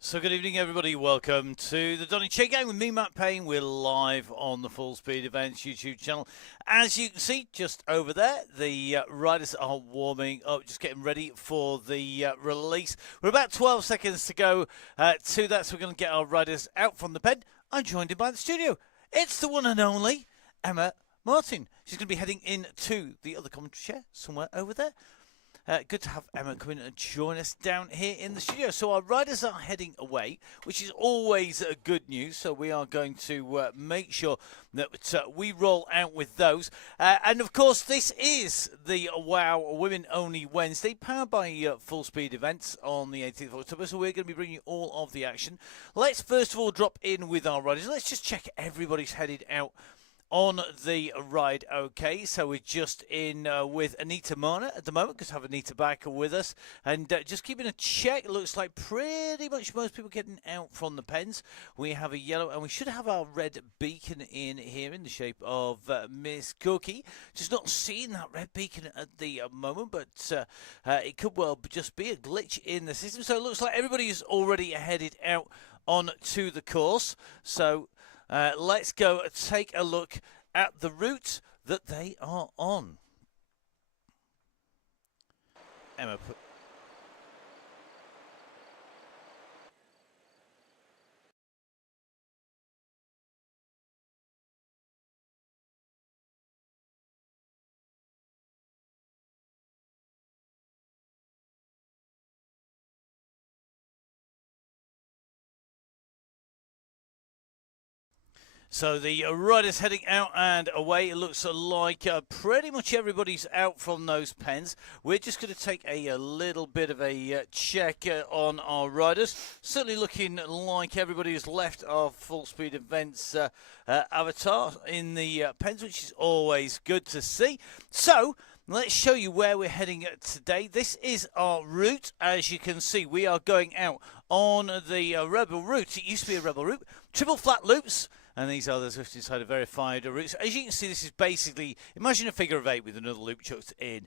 So good evening, everybody. Welcome to the Donny Chaingang with me, Matt Payne. We're live on the Full Speed Events YouTube channel. As you can see, just over there, the riders are warming up, just getting ready for the release. We're about 12 seconds to go to that, so we're going to get our riders out from the pen. I'm joined in by the studio. It's the one and only Emma Martin. She's going to be heading into the other commentary chair somewhere over there. Good to have Emma come in and join us down here in the studio. So our riders are heading away, which is always good news. So we are going to make sure that we roll out with those. And of course, this is the WOW Women Only Wednesday, powered by Full Speed Events on the 18th of October. So we're going to be bringing you all of the action. Let's first of all drop in with our riders. Let's just check everybody's headed out on the ride. Okay, so we're just in with Anita Marner at the moment, because I have Anita back with us, and just keeping a check. It looks like pretty much most people getting out from the pens. We have a yellow, and we should have our red beacon in here in the shape of Miss Cookie. Just not seeing that red beacon at the moment, but it could well just be a glitch in the system. So it looks like everybody is already headed out on to the course. So let's go take a look at the route that they are on. Emma, so the riders heading out and away. It looks like pretty much everybody's out from those pens. We're just going to take a little bit of a check on our riders. Certainly looking like everybody has left our Full Speed Events avatar in the pens, which is always good to see. So let's show you where we're heading today. This is our route. As you can see, we are going out on the Rebel route. It used to be a Rebel route. Triple flat loops. And these are the Zwift Insider verified routes. As you can see, this is basically, imagine a figure of 8 with another loop chucked in.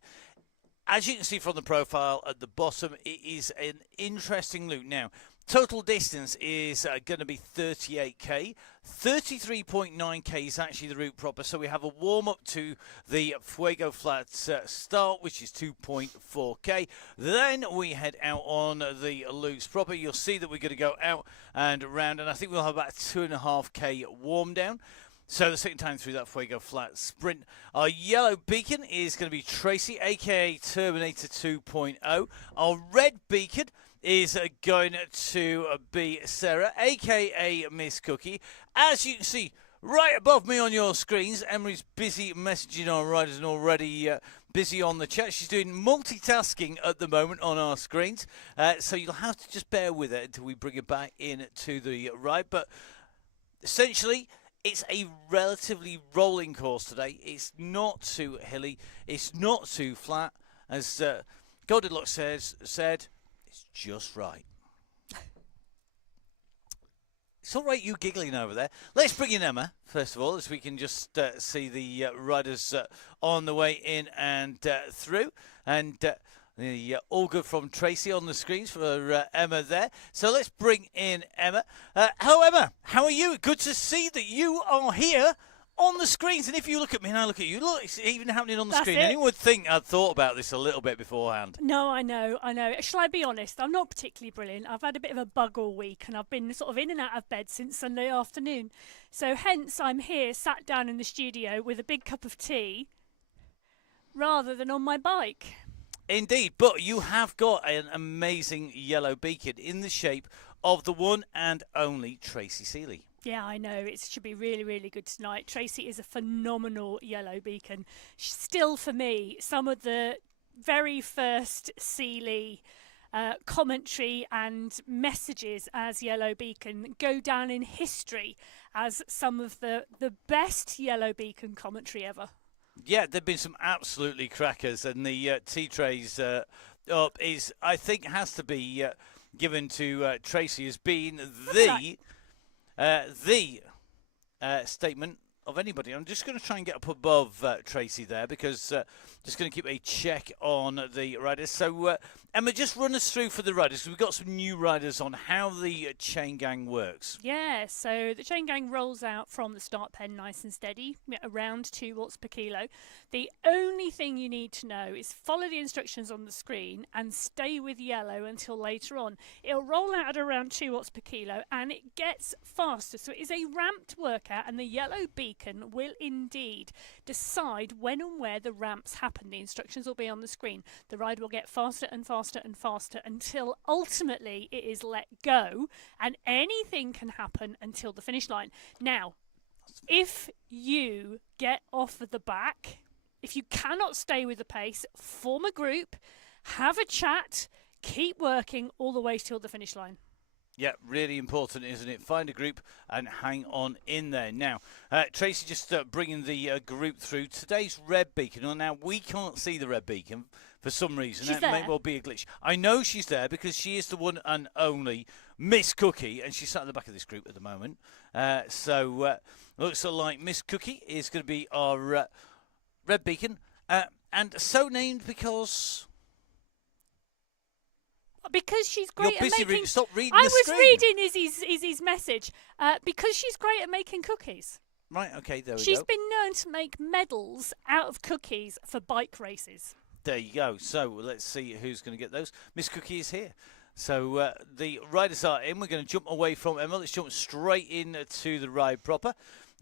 As you can see from the profile at the bottom, it is an interesting loop. Now, total distance is going to be 38k. 33.9k is actually the route proper. So we have a warm-up to the Fuego Flats start, which is 2.4k. Then we head out on the loops proper. You'll see that we're going to go out and around, and I think we'll have about 2.5k warm down. So the second time through that Fuego Flat sprint. Our yellow beacon is going to be Tracy, aka Terminator 2.0. Our red beacon is going to be Sarah, aka Miss Cookie. As you can see right above me on your screens, Emery's busy messaging our riders and already busy on the chat. She's doing multitasking at the moment on our screens. So you'll have to just bear with it until we bring it back in to the ride. But essentially, it's a relatively rolling course today. It's not too hilly. It's not too flat. As Goldilocks said, it's just right. It's all right, you giggling over there. Let's bring in Emma, first of all, as we can just see the riders on the way in and through. And the all good from Tracy on the screens for Emma there. So let's bring in Emma. Hello, Emma. How are you? Good to see that you are here on the screens. And if you look at me and I look at you, look, it's even happening on the screen. Anyone would think I'd thought about this a little bit beforehand. No, I know. Shall I be honest? I'm not particularly brilliant. I've had a bit of a bug all week, and I've been sort of in and out of bed since Sunday afternoon. So hence I'm here, sat down in the studio with a big cup of tea, rather than on my bike. Indeed, but you have got an amazing yellow beacon in the shape of the one and only Tracy Seeley. Yeah, I know. It should be really, really good tonight. Tracy is a phenomenal yellow beacon. Still, for me, some of the very first Seeley commentary and messages as yellow beacon go down in history as some of the best yellow beacon commentary ever. Yeah, there've been some absolutely crackers, and the tea trays up is, I think, has to be given to Tracy as being the statement of anybody. I'm just going to try and get up above Tracy there, because just going to keep a check on the riders. So, Emma, just run us through for the riders. We've got some new riders on how the Chaingang works. Yeah, so the Chaingang rolls out from the start pen nice and steady, around 2 watts per kilo. The only thing you need to know is follow the instructions on the screen and stay with yellow until later on. It'll roll out at around 2 watts per kilo and it gets faster. So it is a ramped workout, and the yellow beacon will indeed decide when and where the ramps happen. The instructions will be on the screen. The ride will get faster and faster and faster until ultimately it is let go, and anything can happen until the finish line. Now, if you get off of the back, if you cannot stay with the pace, form a group, have a chat, keep working all the way till the finish line. Yeah, really important, isn't it? Find a group and hang on in there. Now, Tracy just bringing the group through. Today's red beacon. Well, now, we can't see the red beacon for some reason. She's That may there. well be a glitch. I know she's there because she is the one and only Miss Cookie, and she's sat at the back of this group at the moment. Looks like Miss Cookie is going to be our red beacon, and so named because she's great you're at busy making... stop reading I the was screen. reading Izzy's message. Because she's great at making cookies. Right, okay, there we go. She's been known to make medals out of cookies for bike races. There you go. So let's see who's going to get those. Miss Cookie is here. So the riders are in. We're going to jump away from Emma. Let's jump straight in to the ride proper.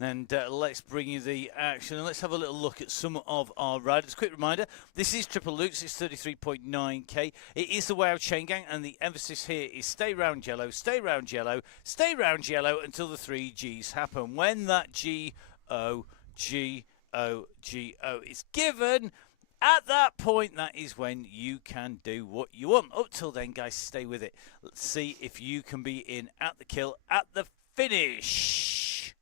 And let's bring you the action. And let's have a little look at some of our riders. Quick reminder, this is Triple Lutz. It's 33.9k. It is the Wow Chaingang. And the emphasis here is stay round yellow, stay round yellow, stay round yellow until the 3 Gs happen. When that G-O, G-O, G-O is given, at that point, that is when you can do what you want. Up till then, guys, stay with it. Let's see if you can be in at the kill at the finish.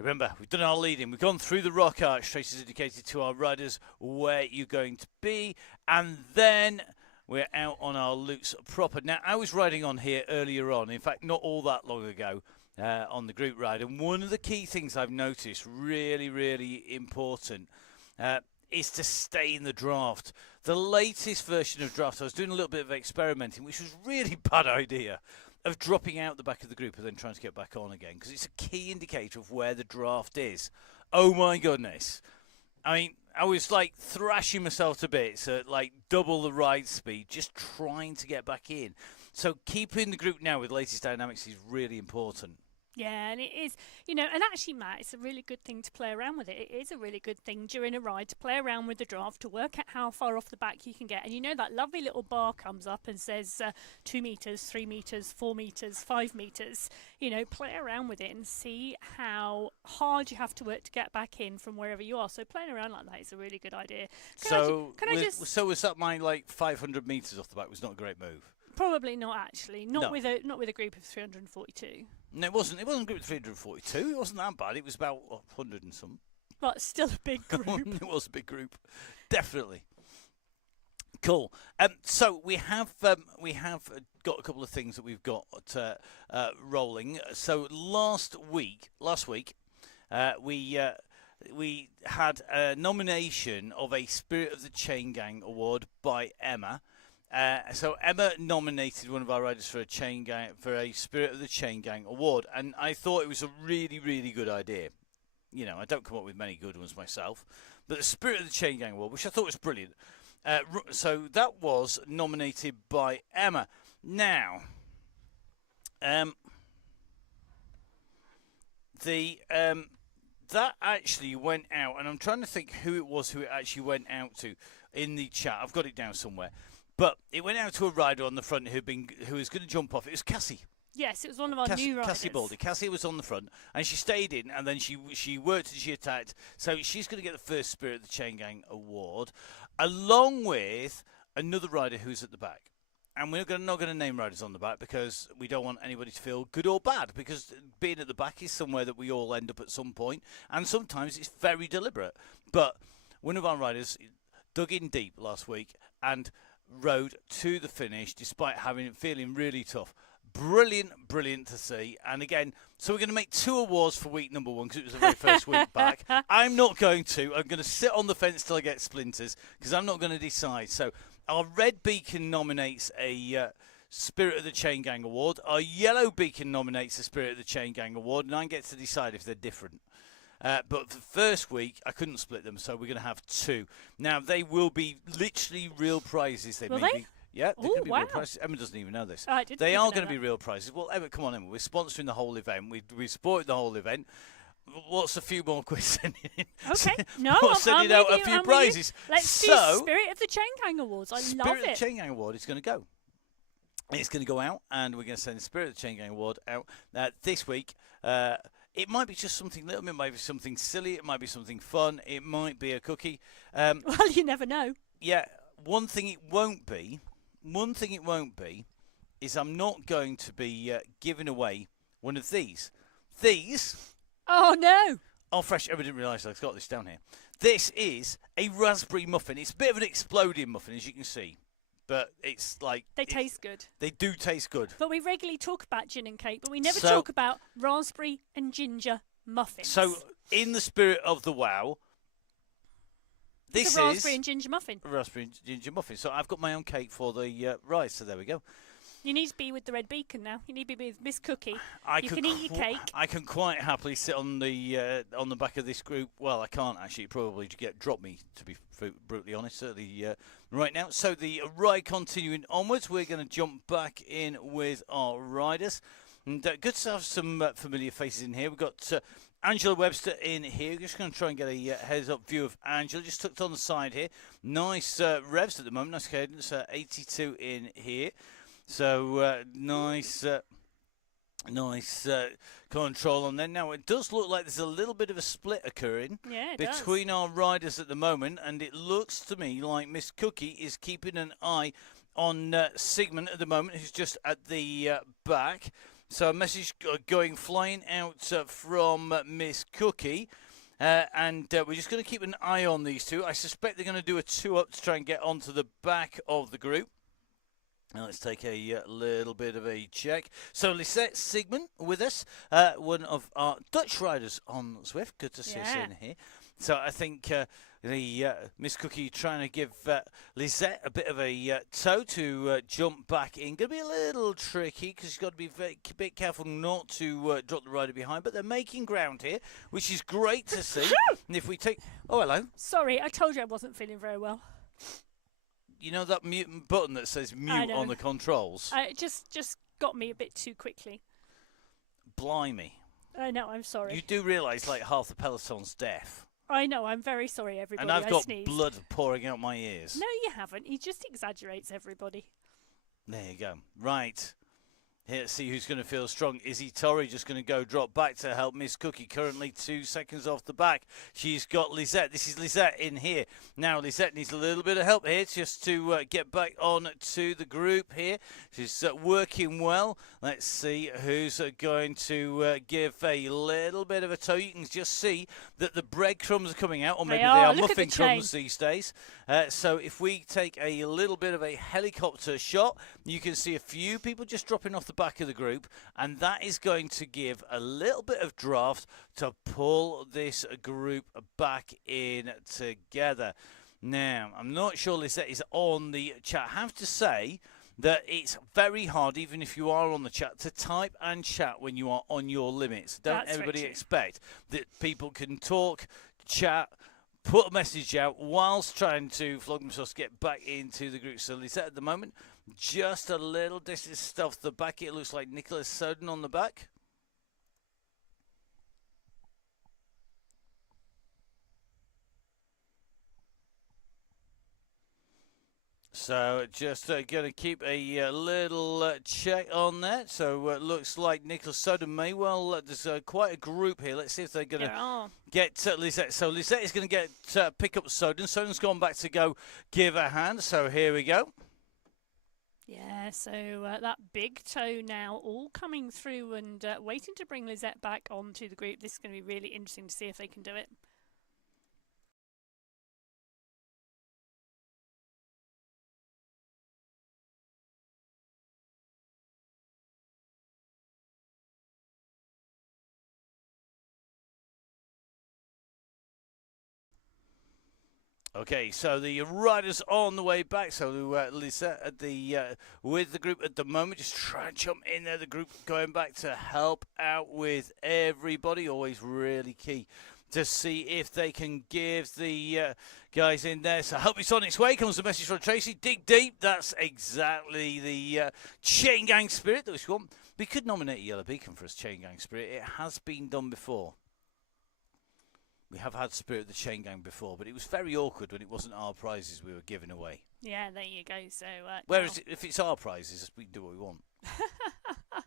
Remember, we've done our leading. We've gone through the rock arch. Tracy's indicated to our riders where you're going to be. And then we're out on our loops proper. Now, I was riding on here earlier on. In fact, not all that long ago on the group ride. And one of the key things I've noticed, really, really important, is to stay in the draft. The latest version of draft, I was doing a little bit of experimenting, which was a really bad idea, of dropping out the back of the group and then trying to get back on again, because it's a key indicator of where the draft is. Oh my goodness. I mean, I was like thrashing myself to bits at like double the ride speed, just trying to get back in. So keeping the group now with latest dynamics is really important. Yeah, and it is, and actually, Matt, it's a really good thing to play around with it. It is a really good thing during a ride to play around with the draft, to work out how far off the back you can get. And that lovely little bar comes up and says 2 meters, 3 meters, 4 meters, 5 meters. Play around with it and see how hard you have to work to get back in from wherever you are. So playing around like that is a really good idea. So was that my like 500 meters off the back was not a great move? Probably not, actually. Not No. with a group of 342. No, it wasn't. It wasn't a group of 342. It wasn't that bad. It was about 100 and some. But it's still a big group. It was a big group, definitely. Cool. So we have got a couple of things that we've got rolling. So last week, we had a nomination of a Spirit of the Chaingang award by Emma. So Emma nominated one of our riders for a Spirit of the Chaingang award, and I thought it was a really, really good idea. I don't come up with many good ones myself, but the Spirit of the Chaingang award, which I thought was brilliant. So that was nominated by Emma. Now, that actually went out, and I'm trying to think who it actually went out to in the chat. I've got it down somewhere. But it went out to a rider on the front who was going to jump off. It was Cassie. Yes, it was one of our new riders. Cassie Baldy. Cassie was on the front, and she stayed in, and then she worked and she attacked. So she's going to get the first Spirit of the Chaingang award, along with another rider who's at the back. And we're not going to name riders on the back because we don't want anybody to feel good or bad, because being at the back is somewhere that we all end up at some point, and sometimes it's very deliberate. But one of our riders dug in deep last week and rode to the finish despite feeling really tough. brilliant to see. And again, so we're going to make 2 awards for week number 1 because it was the very first week back. I'm not going to. I'm going to sit on the fence till I get splinters because I'm not going to decide. So our red beacon nominates a Spirit of the Chaingang Award. Our yellow beacon nominates a Spirit of the Chaingang Award, and I get to decide if they're different. But for the first week, I couldn't split them, so we're going to have 2. Now, they will be literally real prizes. Will they? Yeah, they're going to be wow. real prizes. Emma doesn't even know this. They are going to be real prizes. Well, Emma, come on, Emma. We're sponsoring the whole event. We supported the whole event. What's a few more quiz sending in? Okay, no, sending out a few prizes. Let's do Spirit of the Chaingang Awards. I love it. Spirit of the Chaingang Award is going to go. It's going to go out, and we're going to send the Spirit of the Chaingang Award out this week. It might be just something little. It might be something silly. It might be something fun. It might be a cookie. Well, you never know. Yeah, one thing it won't be is I'm not going to be giving away one of these. These. Oh, no. Oh, fresh. I didn't realise I've got this down here. This is a raspberry muffin. It's a bit of an exploding muffin, as you can see. But it's like... They taste good. They do taste good. But we regularly talk about gin and cake, but we never talk about raspberry and ginger muffins. So, in the spirit of the wow... It's a raspberry and ginger muffin. Raspberry and ginger muffin. So I've got my own cake for the rice. So there we go. You need to be with the red beacon now. You need to be with Miss Cookie. You can eat your cake. I can quite happily sit on the back of this group. Well, I can't actually. Probably drop me, to be brutally honest. Certainly right now. So the ride continuing onwards. We're going to jump back in with our riders. And good to have some familiar faces in here. We've got Angela Webster in here. We're just going to try and get a heads-up view of Angela. Just tucked on the side here. Nice revs at the moment. Nice cadence. 82 in here. So nice control on there. Now, it does look like there's a little bit of a split occurring between our riders at the moment. And it looks to me like Miss Cookie is keeping an eye on Sigmund at the moment, who's just at the back. So a message going flying out from Miss Cookie. And we're just going to keep an eye on these two. I suspect they're going to do a 2-up to try and get onto the back of the group. Now let's take a little bit of a check. So Lisette Sigmund with us, one of our Dutch riders on Zwift. Good to see us in here. So I think the Miss Cookie trying to give Lisette a bit of a toe to jump back in. Going to be a little tricky because she's got to be a bit careful not to drop the rider behind. But they're making ground here, which is great to see. And if we take... Oh, hello. Sorry, I told you I wasn't feeling very well. You know that mute button that says mute on the controls? It just got me a bit too quickly. Blimey. I know, I'm sorry. You do realise like half the peloton's deaf. I know, I'm very sorry, everybody. And I've got blood pouring out my ears. No, you haven't. He just exaggerates everybody. There you go. Right. Here, let's see who's going to feel strong. Izzy Torrey just going to go drop back to help Miss Cookie. Currently 2 seconds off the back. She's got Lisette. This is Lisette in here. Now Lisette needs a little bit of help here just to get back on to the group here. She's working well. Let's see who's going to give a little bit of a toe. You can just see that the breadcrumbs are coming out, or maybe they are muffin crumbs these days. So if we take a little bit of a helicopter shot, you can see a few people just dropping off the back of the group, and that is going to give a little bit of draft to pull this group back in together. Now, I'm not sure Lisette is on the chat. I have to say that it's very hard, even if you are on the chat, to type and chat when you are on your limits. Don't everybody expect that people can talk, chat, put a message out whilst trying to flog themselves to get back into the group. So Lisette at the moment, just a little distance off the back. It looks like Nicholas Soden on the back. So just going to keep a little check on that. So it looks like Nicholas Soden may well. There's quite a group here. Let's see if they're going to get Lisette. So Lisette is going to get pick up Soden. Soden's gone back to go give a hand. So here we go. Yeah, so that big toe now all coming through and waiting to bring Lisette back onto the group. This is going to be really interesting to see if they can do it. Okay, so the riders on the way back. So Lisa at with the group at the moment, just try and jump in there. The group going back to help out with everybody. Always really key to see if they can give the guys in there. So help it's on its way. Comes the message from Tracy. Dig deep. That's exactly the chain gang spirit that we want. We could nominate a yellow beacon for us chain gang spirit. It has been done before. We have had Spirit of the Chain Gang before, but it was very awkward when it wasn't our prizes we were giving away. Yeah, there you go. So, whereas if it's our prizes, we can do what we want.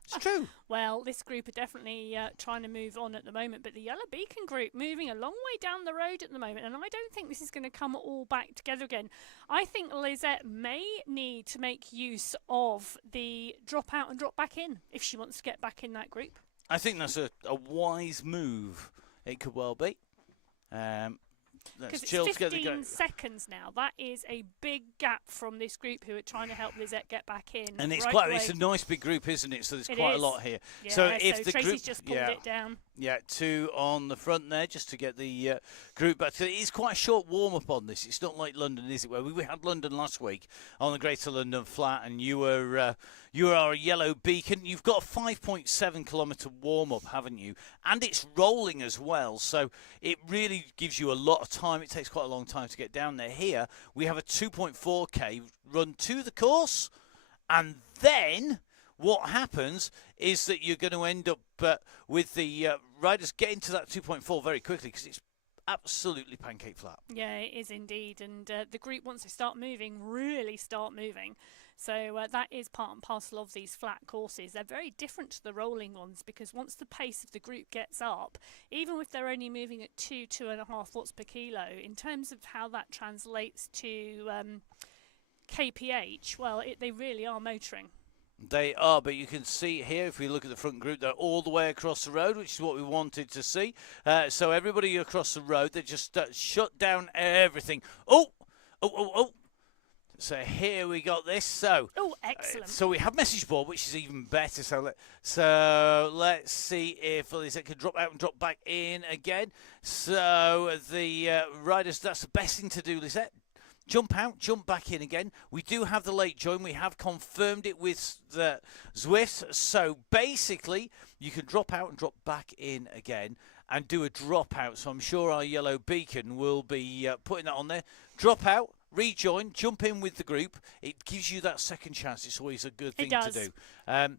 It's true. Well, this group are definitely trying to move on at the moment, but the Yellow Beacon group moving a long way down the road at the moment, and I don't think this is going to come all back together again. I think Lizette may need to make use of the drop out and drop back in if she wants to get back in that group. I think that's a wise move. It could well be. Because it's 15 seconds now. That is a big gap from this group who are trying to help Lizette get back in. And it's it's a nice big group, isn't it? So there's quite a lot here. Yeah, so if the Tracy's group just pulled it down. Yeah, 2 on the front there just to get the group back. So it's quite a short warm-up on this. It's not like London, is it? Where we had London last week on the Greater London Flat, and you were our yellow beacon. You've got a 5.7 kilometre warm-up, haven't you? And it's rolling as well, so it really gives you a lot of time. It takes quite a long time to get down there. Here, we have a 2.4k run to the course, and then what happens is that you're going to end up with the riders getting to that 2.4 very quickly because it's absolutely pancake flat. Yeah, it is indeed. And the group, once they start moving, really start moving. So that is part and parcel of these flat courses. They're very different to the rolling ones because once the pace of the group gets up, even if they're only moving at 2.5 watts per kilo, in terms of how that translates to kph, well, they really are motoring. They are, but you can see here, if we look at the front group, they're all the way across the road, which is what we wanted to see. So everybody across the road, they just shut down everything. Oh! So here we got this. So, excellent. So we have message board, which is even better. So let's see if Lizette can drop out and drop back in again. So the riders, that's the best thing to do, Lizette. Jump out, jump back in again. We do have the late join. We have confirmed it with the Zwift. So basically, you can drop out and drop back in again and do a drop out. So I'm sure our yellow beacon will be putting that on there. Drop out, rejoin, jump in with the group. It gives you that second chance. It's always a good thing to do.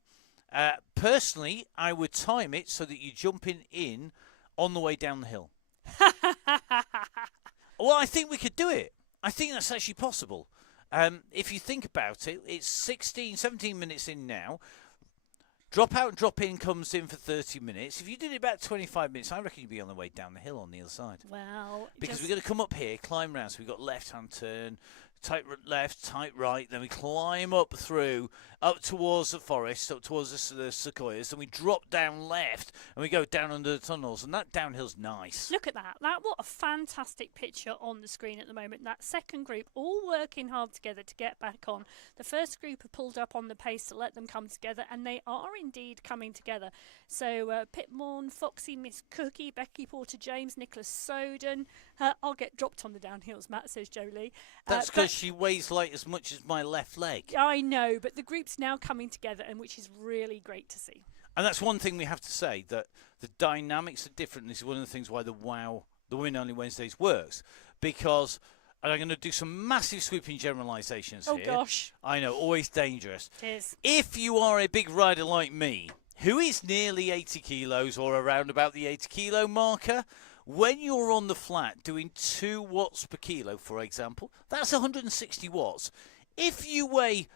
Personally, I would time it so that you jump in on the way down the hill. Well, I think we could do it. I think that's actually possible. If you think about it, it's 17 minutes in now. Drop out and drop in comes in for 30 minutes. If you did it about 25 minutes, I reckon you'd be on the way down the hill on the other side. Well, because we're going to come up here, climb round. So we've got left-hand turn, tight left, tight right. Then we climb up through, up towards the forest, up towards the sequoias. Then we drop down left, and we go down under the tunnels. And that downhill's nice. Look at that. What a fantastic picture on the screen at the moment. That second group all working hard together to get back on. The first group have pulled up on the pace to let them come together, and they are indeed coming together. So Pitmorn, Foxy, Miss Cookie, Becky Porter-James, Nicholas Soden. I'll get dropped on the downhills, Matt, says Jolie. That's because she weighs like as much as my left leg. I know, but the group's now coming together, and which is really great to see. And that's one thing we have to say, that the dynamics are different. This is one of the things why the Win Only Wednesdays works. Because, and I'm going to do some massive sweeping generalisations here. Oh, gosh. I know, always dangerous. It is. If you are a big rider like me, who is nearly 80 kilos or around about the 80 kilo marker, when you're on the flat doing 2 watts per kilo, for example, that's 160 watts. If you weigh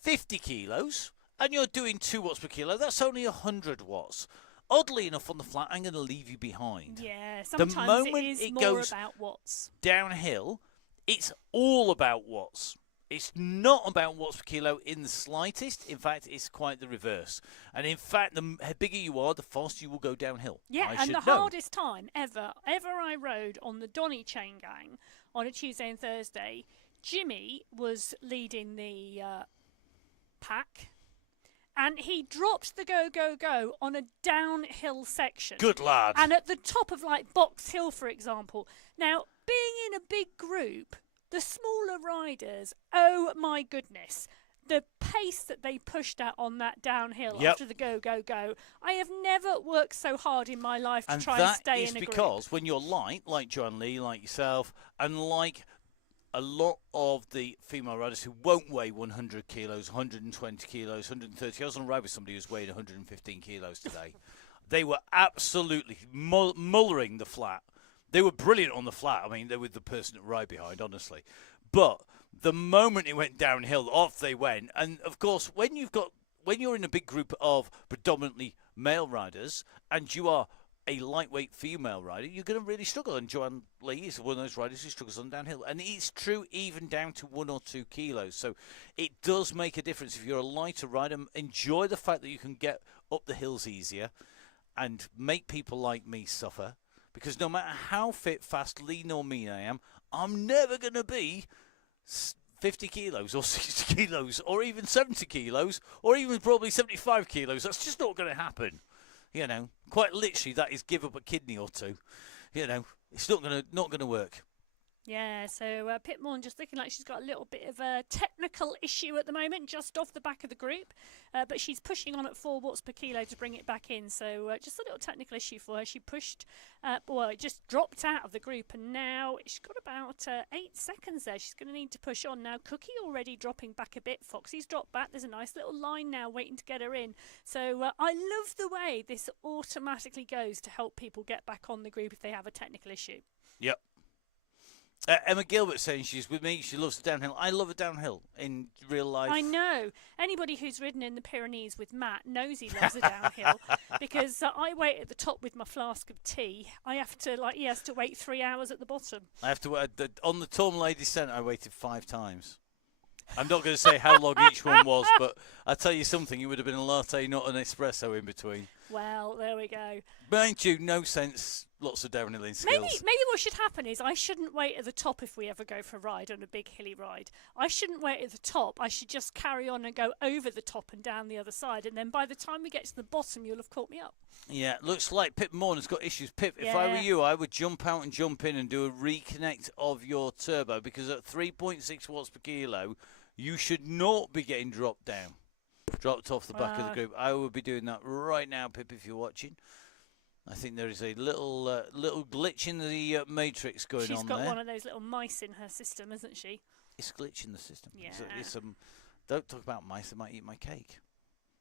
50 kilos and you're doing 2 watts per kilo, that's only 100 watts. Oddly enough, on the flat, I'm going to leave you behind. Yeah, sometimes the moment it is it more goes about watts. Downhill, it's all about watts. It's not about watts per kilo in the slightest. In fact, it's quite the reverse. And in fact, the bigger you are, the faster you will go downhill. Yeah, and the hardest time ever I rode on the Donny Chaingang on a Tuesday and Thursday, Jimmy was leading the pack. And he dropped the go on a downhill section. Good lad. And at the top of like Box Hill, for example. Now, being in a big group, the smaller riders, oh my goodness, the pace that they pushed at on that downhill after the go, go, go. I have never worked so hard in my life to try and stay in a group. And that is because when you're light, like John Lee, like yourself, and like a lot of the female riders who won't weigh 100 kilos, 120 kilos, 130. I was on a ride with somebody who's weighing 115 kilos today. They were absolutely mullering the flat. They were brilliant on the flat. I mean, they were the person that ride behind, honestly. But the moment it went downhill, off they went. And of course, when you're in a big group of predominantly male riders, and you are a lightweight female rider, you're going to really struggle. And Joanne Lee is one of those riders who struggles on downhill. And it's true even down to 1 or 2 kilos. So it does make a difference. If you're a lighter rider, enjoy the fact that you can get up the hills easier and make people like me suffer. Because no matter how fit, fast, lean or mean I am, I'm never going to be 50 kilos or 60 kilos or even 70 kilos or even probably 75 kilos. That's just not going to happen. You know, quite literally, that is give up a kidney or two. You know, it's not gonna work. Yeah, so Pip Morn just looking like she's got a little bit of a technical issue at the moment, just off the back of the group. But she's pushing on at 4 watts per kilo to bring it back in. So just a little technical issue for her. She pushed, it just dropped out of the group. And now she's got about 8 seconds there. She's going to need to push on. Now, Cookie already dropping back a bit. Foxy's dropped back. There's a nice little line now waiting to get her in. So I love the way this automatically goes to help people get back on the group if they have a technical issue. Yep. Emma Gilbert saying she's with me. She loves the downhill. I love a downhill in real life. I know. Anybody who's ridden in the Pyrenees with Matt knows he loves a downhill because I wait at the top with my flask of tea. I have to, he has to wait 3 hours at the bottom. I have to on the Tourmalet descent. I waited 5 times. I'm not going to say how long each one was, but I'll tell you something. It would have been a latte, not an espresso in between. Well, there we go. Mind you, no sense, lots of downhilling skills. Maybe what should happen is I shouldn't wait at the top if we ever go for a ride on a big hilly ride. I shouldn't wait at the top. I should just carry on and go over the top and down the other side. And then by the time we get to the bottom, you'll have caught me up. Yeah, looks like Pip Morn has got issues. Pip, if I were you, I would jump out and jump in and do a reconnect of your turbo because at 3.6 watts per kilo, you should not be getting dropped off the back of the group. I would be doing that right now, Pip, if you're watching. I think there is a little glitch in the matrix going on there. She's got one of those little mice in her system, isn't she? It's a glitch in the system. Yeah. Don't talk about mice. They might eat my cake.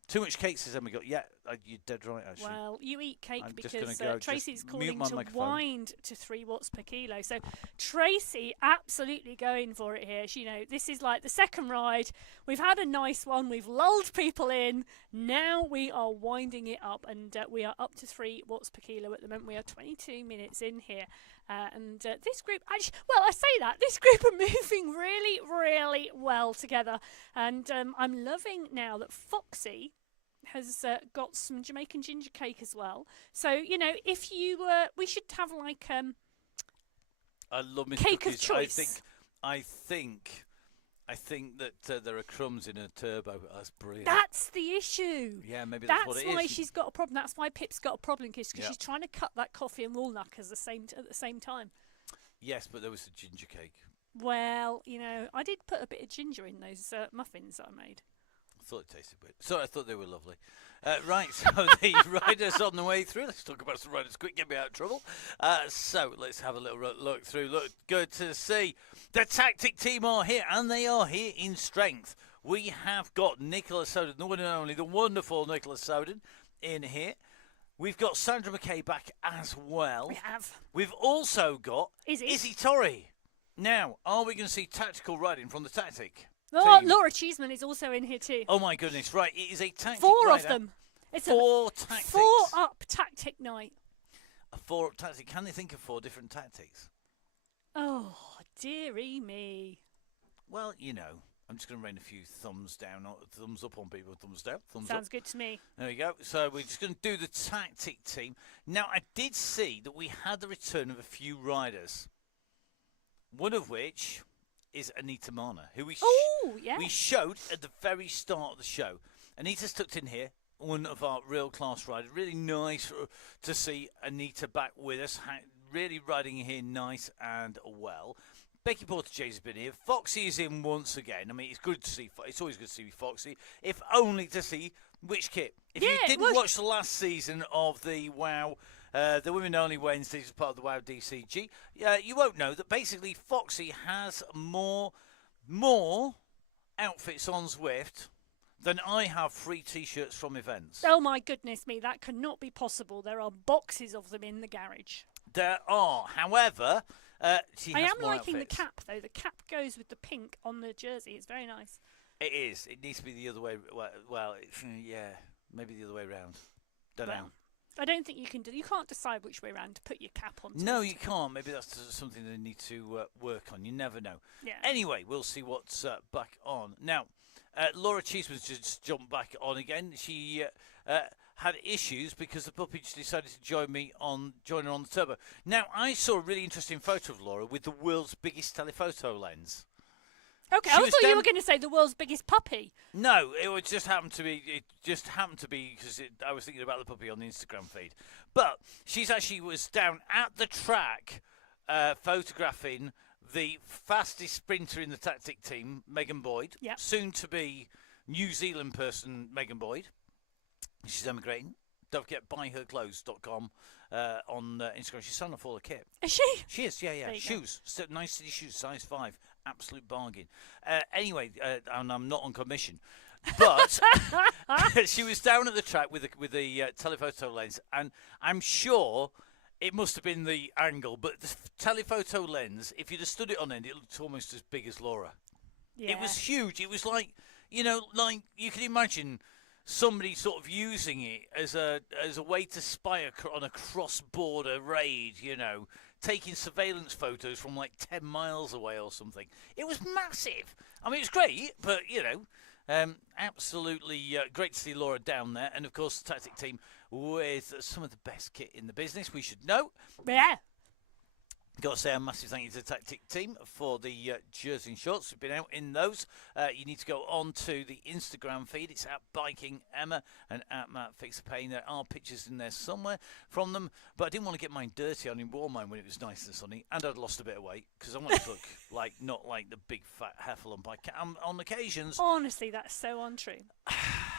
Too much cake, says Emma. Yeah, you're dead right, actually. Well, you eat cake I'm because Tracy's just calling mute to my wind to 3 watts per kilo. So Tracy absolutely going for it here. This is like the second ride. We've had a nice one. We've lulled people in. Now we are winding it up, and we are up to 3 watts per kilo at the moment. We are 22 minutes in here. This group, I say that, this group are moving really, really well together. And I'm loving now that Foxy has got some Jamaican ginger cake as well. So, if you, we should have like I love Miss cake Cookies. of choice. I think that there are crumbs in her turbo. That's brilliant. That's the issue. Yeah, maybe that's what it is. That's why she's got a problem. That's why Pip's got a problem, because she's trying to cut that coffee and walnut at the same time. Yes, but there was a ginger cake. Well, I did put a bit of ginger in those muffins that I made. I thought it tasted weird. Sorry, I thought they were lovely. Right, so the riders on the way through. Let's talk about some riders quick, get me out of trouble. So let's have a little look through. Look, good to see. The Tactic team are here, and they are here in strength. We have got Nicola Soden, the one and only, the wonderful Nicola Soden, in here. We've got Sandra McKay back as well. We have. We've also got Izzy Torrey. Now, are we going to see tactical riding from the Tactic? Oh, team? Laura Cheeseman is also in here too. Oh my goodness, right. It is a tactic 4 rider. of them. It's 4 tactics. 4-up tactic night. A 4-up tactic. Can they think of 4 different tactics? Oh, dearie me. Well, I'm just going to rain a few thumbs down, or thumbs up on people. Thumbs down, thumbs up. Sounds good to me. There we go. So we're just going to do the Tactic team. Now, I did see that we had the return of a few riders. One of which is Anita Mana, who we showed at the very start of the show. Anita's tucked in here, one of our real class riders. Really nice to see Anita back with us. really riding here nice and well. Becky Porter-Jay's been here. Foxy is in once again. I mean, it's good to see. It's always good to see Foxy, if only to see which kit. If you didn't watch the last season of the WoW, the Women Only Wednesdays as part of the WoW DCG, you won't know that basically Foxy has more outfits on Zwift than I have free T-shirts from events. Oh my goodness me, that cannot be possible. There are boxes of them in the garage. There are, however, she I has am more liking outfits. the cap though. The cap goes with the pink on the jersey. It's very nice. It is. It needs to be the other way. Well, yeah, maybe the other way round. Don't know. I don't think you can do. You can't decide which way around to put your cap on. No, you can't. Maybe that's something they need to work on. You never know. Yeah. Anyway, we'll see what's back on now. Laura Cheeseman's just jumped back on again. She had issues because the puppy just decided to join her on the turbo. Now, I saw a really interesting photo of Laura with the world's biggest telephoto lens. Okay, I thought you were going to say the world's biggest puppy. No, it just happened to be. It just happened to be because I was thinking about the puppy on the Instagram feed. But she's actually was down at the track photographing the fastest sprinter in the tactic team, Megan Boyd. Yep. Soon to be New Zealand person, Megan Boyd. She's emigrating. Don't forget buyherclothes.com on Instagram. She's selling off all her kit. Is she? She is, yeah. Shoes. Nice city shoes, size 5. Absolute bargain. Anyway, and I'm not on commission. But she was down at the track with the telephoto lens, and I'm sure it must have been the angle, but the telephoto lens, if you'd have stood it on end, it looked almost as big as Laura. Yeah. It was huge. It was like you can imagine somebody sort of using it as a way to spy on a cross-border raid, taking surveillance photos from like 10 miles away or something. It was massive. I mean, it's great, but, absolutely great to see Laura down there. And, of course, the tactic team with some of the best kit in the business, we should know. Yeah. Got to say a massive thank you to the tactic team for the jersey and shorts. We've been out in those. You need to go on to the Instagram feed. It's at Biking Emma and at Matt Fixer-Payne. There are pictures in there somewhere from them, but I didn't want to get mine dirty. I wore mine when it was nice and sunny, and I'd lost a bit of weight because I want to look not like the big fat heffalump I can on occasions. Honestly, that's so untrue.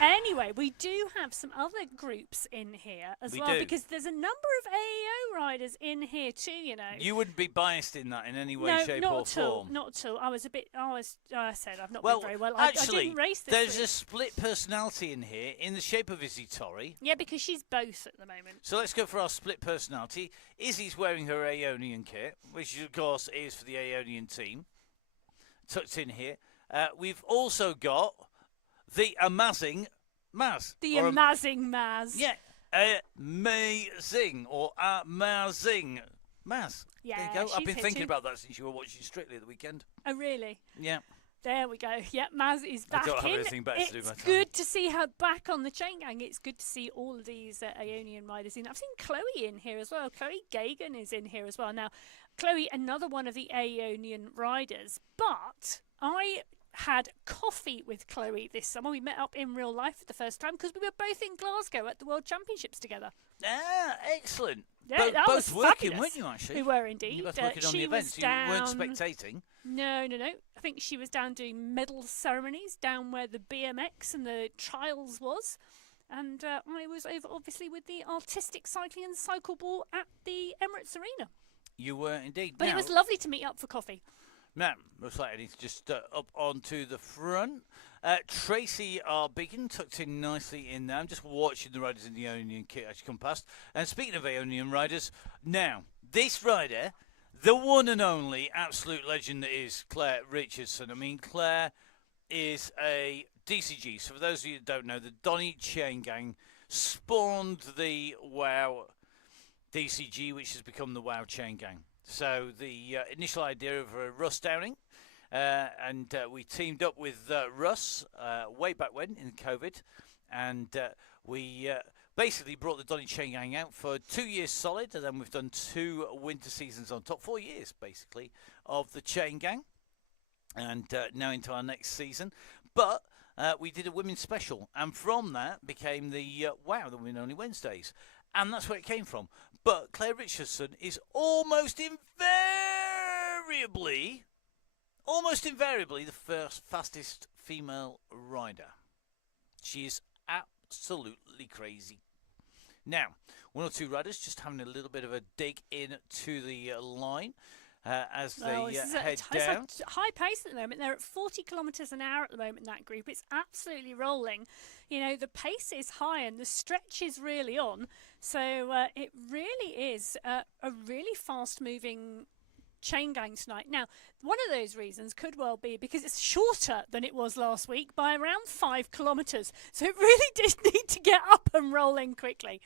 Anyway, we do have some other groups in here as well, because there's a number of AEO riders in here too, You wouldn't be biased in that in any way, shape or form. Not at all. I said I've not been very well. Actually, I didn't race this there's week. a split personality in here in the shape of Izzy Torrey. Yeah, because she's both at the moment. So let's go for our split personality. Izzy's wearing her Aeonian kit, which of course is for the Aeonian team. Tucked in here. We've also got the amazing Maz. The amazing Maz. Yeah. Amazing or amazing Maz. Yeah, there you go. I've been thinking too. about that since you were watching Strictly at the weekend. Oh, really? Yeah. There we go. Yeah, Maz is back I don't have in. anything better to do with my It's time. good to see her back on the Chaingang. It's good to see all of these Aeonian riders in. I've seen Chloe in here as well. Chloe Gagan is in here as well. Now, Chloe, another one of the Aeonian riders, but I had coffee with Chloe this summer. We met up in real life for the first time because we were both in Glasgow at the World Championships together. Ah, excellent. Yeah, that was both working, fabulous. weren't you, actually? We were indeed. You were both working on the events. You weren't spectating. No. I think she was down doing medal ceremonies, down where the BMX and the trials was. And I was over, obviously, with the artistic cycling and cycle ball at the Emirates Arena. You were indeed. But it was lovely to meet up for coffee. Now, looks like I need to just up onto the front. Tracy R. Beacon tucked in nicely in there. I'm just watching the riders in the Aeonian kit as you come past. And speaking of Aeonian riders, now, this rider, the one and only absolute legend that is Claire Richardson. I mean, Claire is a DCG. So for those of you that don't know, the Donny Chaingang spawned the WoW DCG, which has become the WoW Chaingang. So the initial idea of Russ Downing, and we teamed up with Russ way back when in COVID, and we basically brought the Donny Chaingang out for 2 years solid, and then we've done 2 winter seasons on top, 4 years basically of the Chaingang, and now into our next season. But we did a women's special, and from that became the WoW, the Women Only Wednesdays, and that's where it came from. But Claire Richardson is almost invariably the first fastest female rider. She is absolutely crazy. Now, one or two riders just having a little bit of a dig into the line as they head down. It's a high pace at the moment. They're at 40 kilometres an hour at the moment in that group. It's absolutely rolling. You know, the pace is high and the stretch is really on. So it really is a really fast-moving Chaingang tonight. Now, one of those reasons could well be because it's shorter than it was last week by around 5 kilometres. So it really did need to get up and rolling quickly.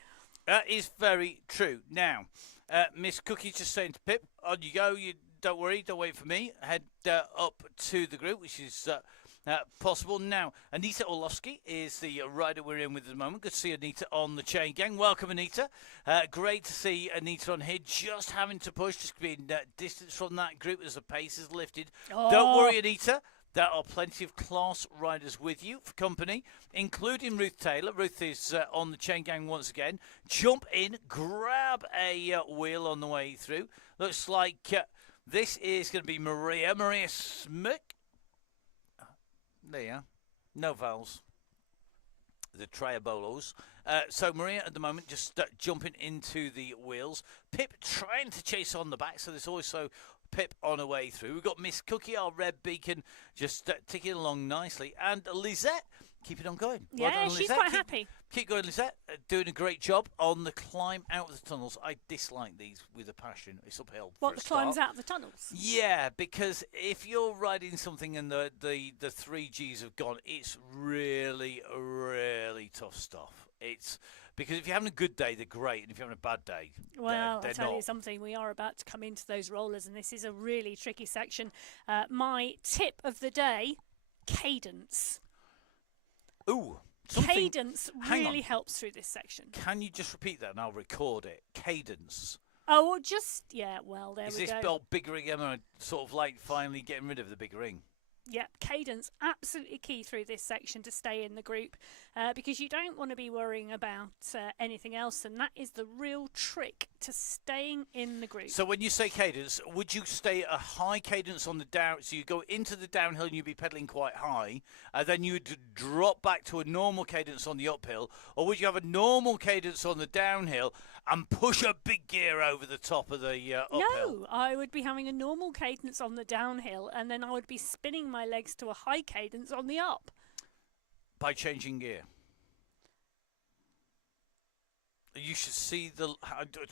That is very true. Now, Miss Cookie's just saying to Pip, on you go. You don't worry. Don't wait for me. Head up to the group, which is possible. Now, Anita Orlovsky is the rider we're in with at the moment. Good to see Anita on the Chaingang. Welcome, Anita. Great to see Anita on here. Just having to push, just being distance from that group as the pace is lifted. Oh. Don't worry, Anita. There are plenty of class riders with you for company, including Ruth Taylor. Ruth is on the Chaingang once again. Jump in, grab a wheel on the way through. Looks like this is going to be Maria Smick. There you are. No vowels. The Triabolos. So Maria at the moment just jumping into the wheels. Pip trying to chase on the back, so there's also Pip on her way through. We've got Miss Cookie, our red beacon, just ticking along nicely. And Lisette, keep it on going. Yeah, well done, she's Lisette. quite happy. Keep going, Lisette. Doing a great job on the climb out of the tunnels. I dislike these with a passion. It's uphill. What, the climbs out of the tunnels? Yeah, because if you're riding something and the 3Gs have gone, it's really, really tough stuff. It's because if you're having a good day, they're great, and if you're having a bad day, well, they're I'll tell not. you something. We are about to come into those rollers, and this is a really tricky section. My tip of the day: cadence. Ooh. Cadence really helps through this section. Can you just repeat that and I'll record it? Cadence. Oh, well, well, there we go. Is this old big ring Emma sort of like finally getting rid of the big ring? Yep, cadence, absolutely key through this section to stay in the group because you don't want to be worrying about anything else, and that is the real trick to staying in the group. So when you say cadence, would you stay at a high cadence on the down, so you go into the downhill and you'd be pedalling quite high, and then you'd drop back to a normal cadence on the uphill, or would you have a normal cadence on the downhill and push a big gear over the top of the uphill? No, I would be having a normal cadence on the downhill, and then I would be spinning my legs to a high cadence on the up. By changing gear. You should see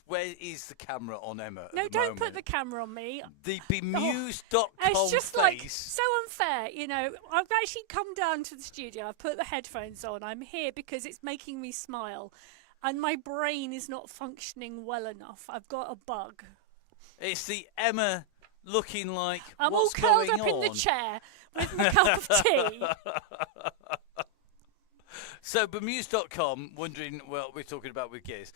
where is the camera on Emma? No, don't put the camera on me. The bemused.com It's just face. like so unfair, you know. I've actually come down to the studio. I've put the headphones on. I'm here because it's making me smile, and my brain is not functioning well enough. I've got a bug. It's the Emma looking like I'm what's all curled going up on? in the chair with my cup of tea. So bemused.com, wondering what we're talking about with gears.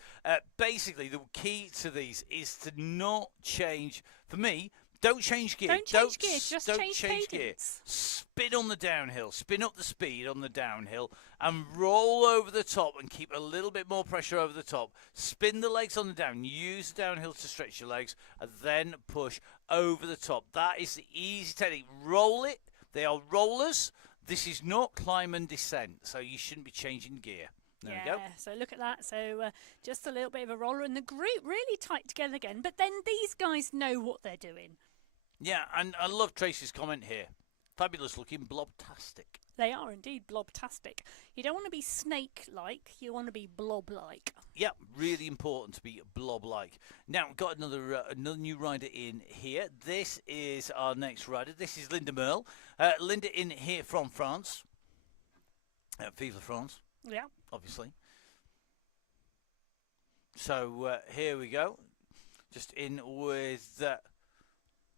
Basically, the key to these is to not change. For me, don't change gear. Don't change gear, just change gear. cadence. Spin on the downhill. Spin up the speed on the downhill and roll over the top and keep a little bit more pressure over the top. Spin the legs on the down. Use the downhill to stretch your legs and then push over the top. That is the easy technique. Roll it. They are rollers. This is not climb and descent, so you shouldn't be changing gear. There we go. So look at that. So just a little bit of a roller, and the group really tight together again. But then these guys know what they're doing. Yeah, and I love Tracy's comment here. Fabulous looking, blobtastic. They are indeed blobtastic. You don't want to be snake-like, you want to be blob-like. Yeah, really important to be blob-like. Now, we've got another new rider in here. This is our next rider. This is Linda Merle. Linda in here from France. Vive la France. Yeah. Obviously. So, here we go. Just in with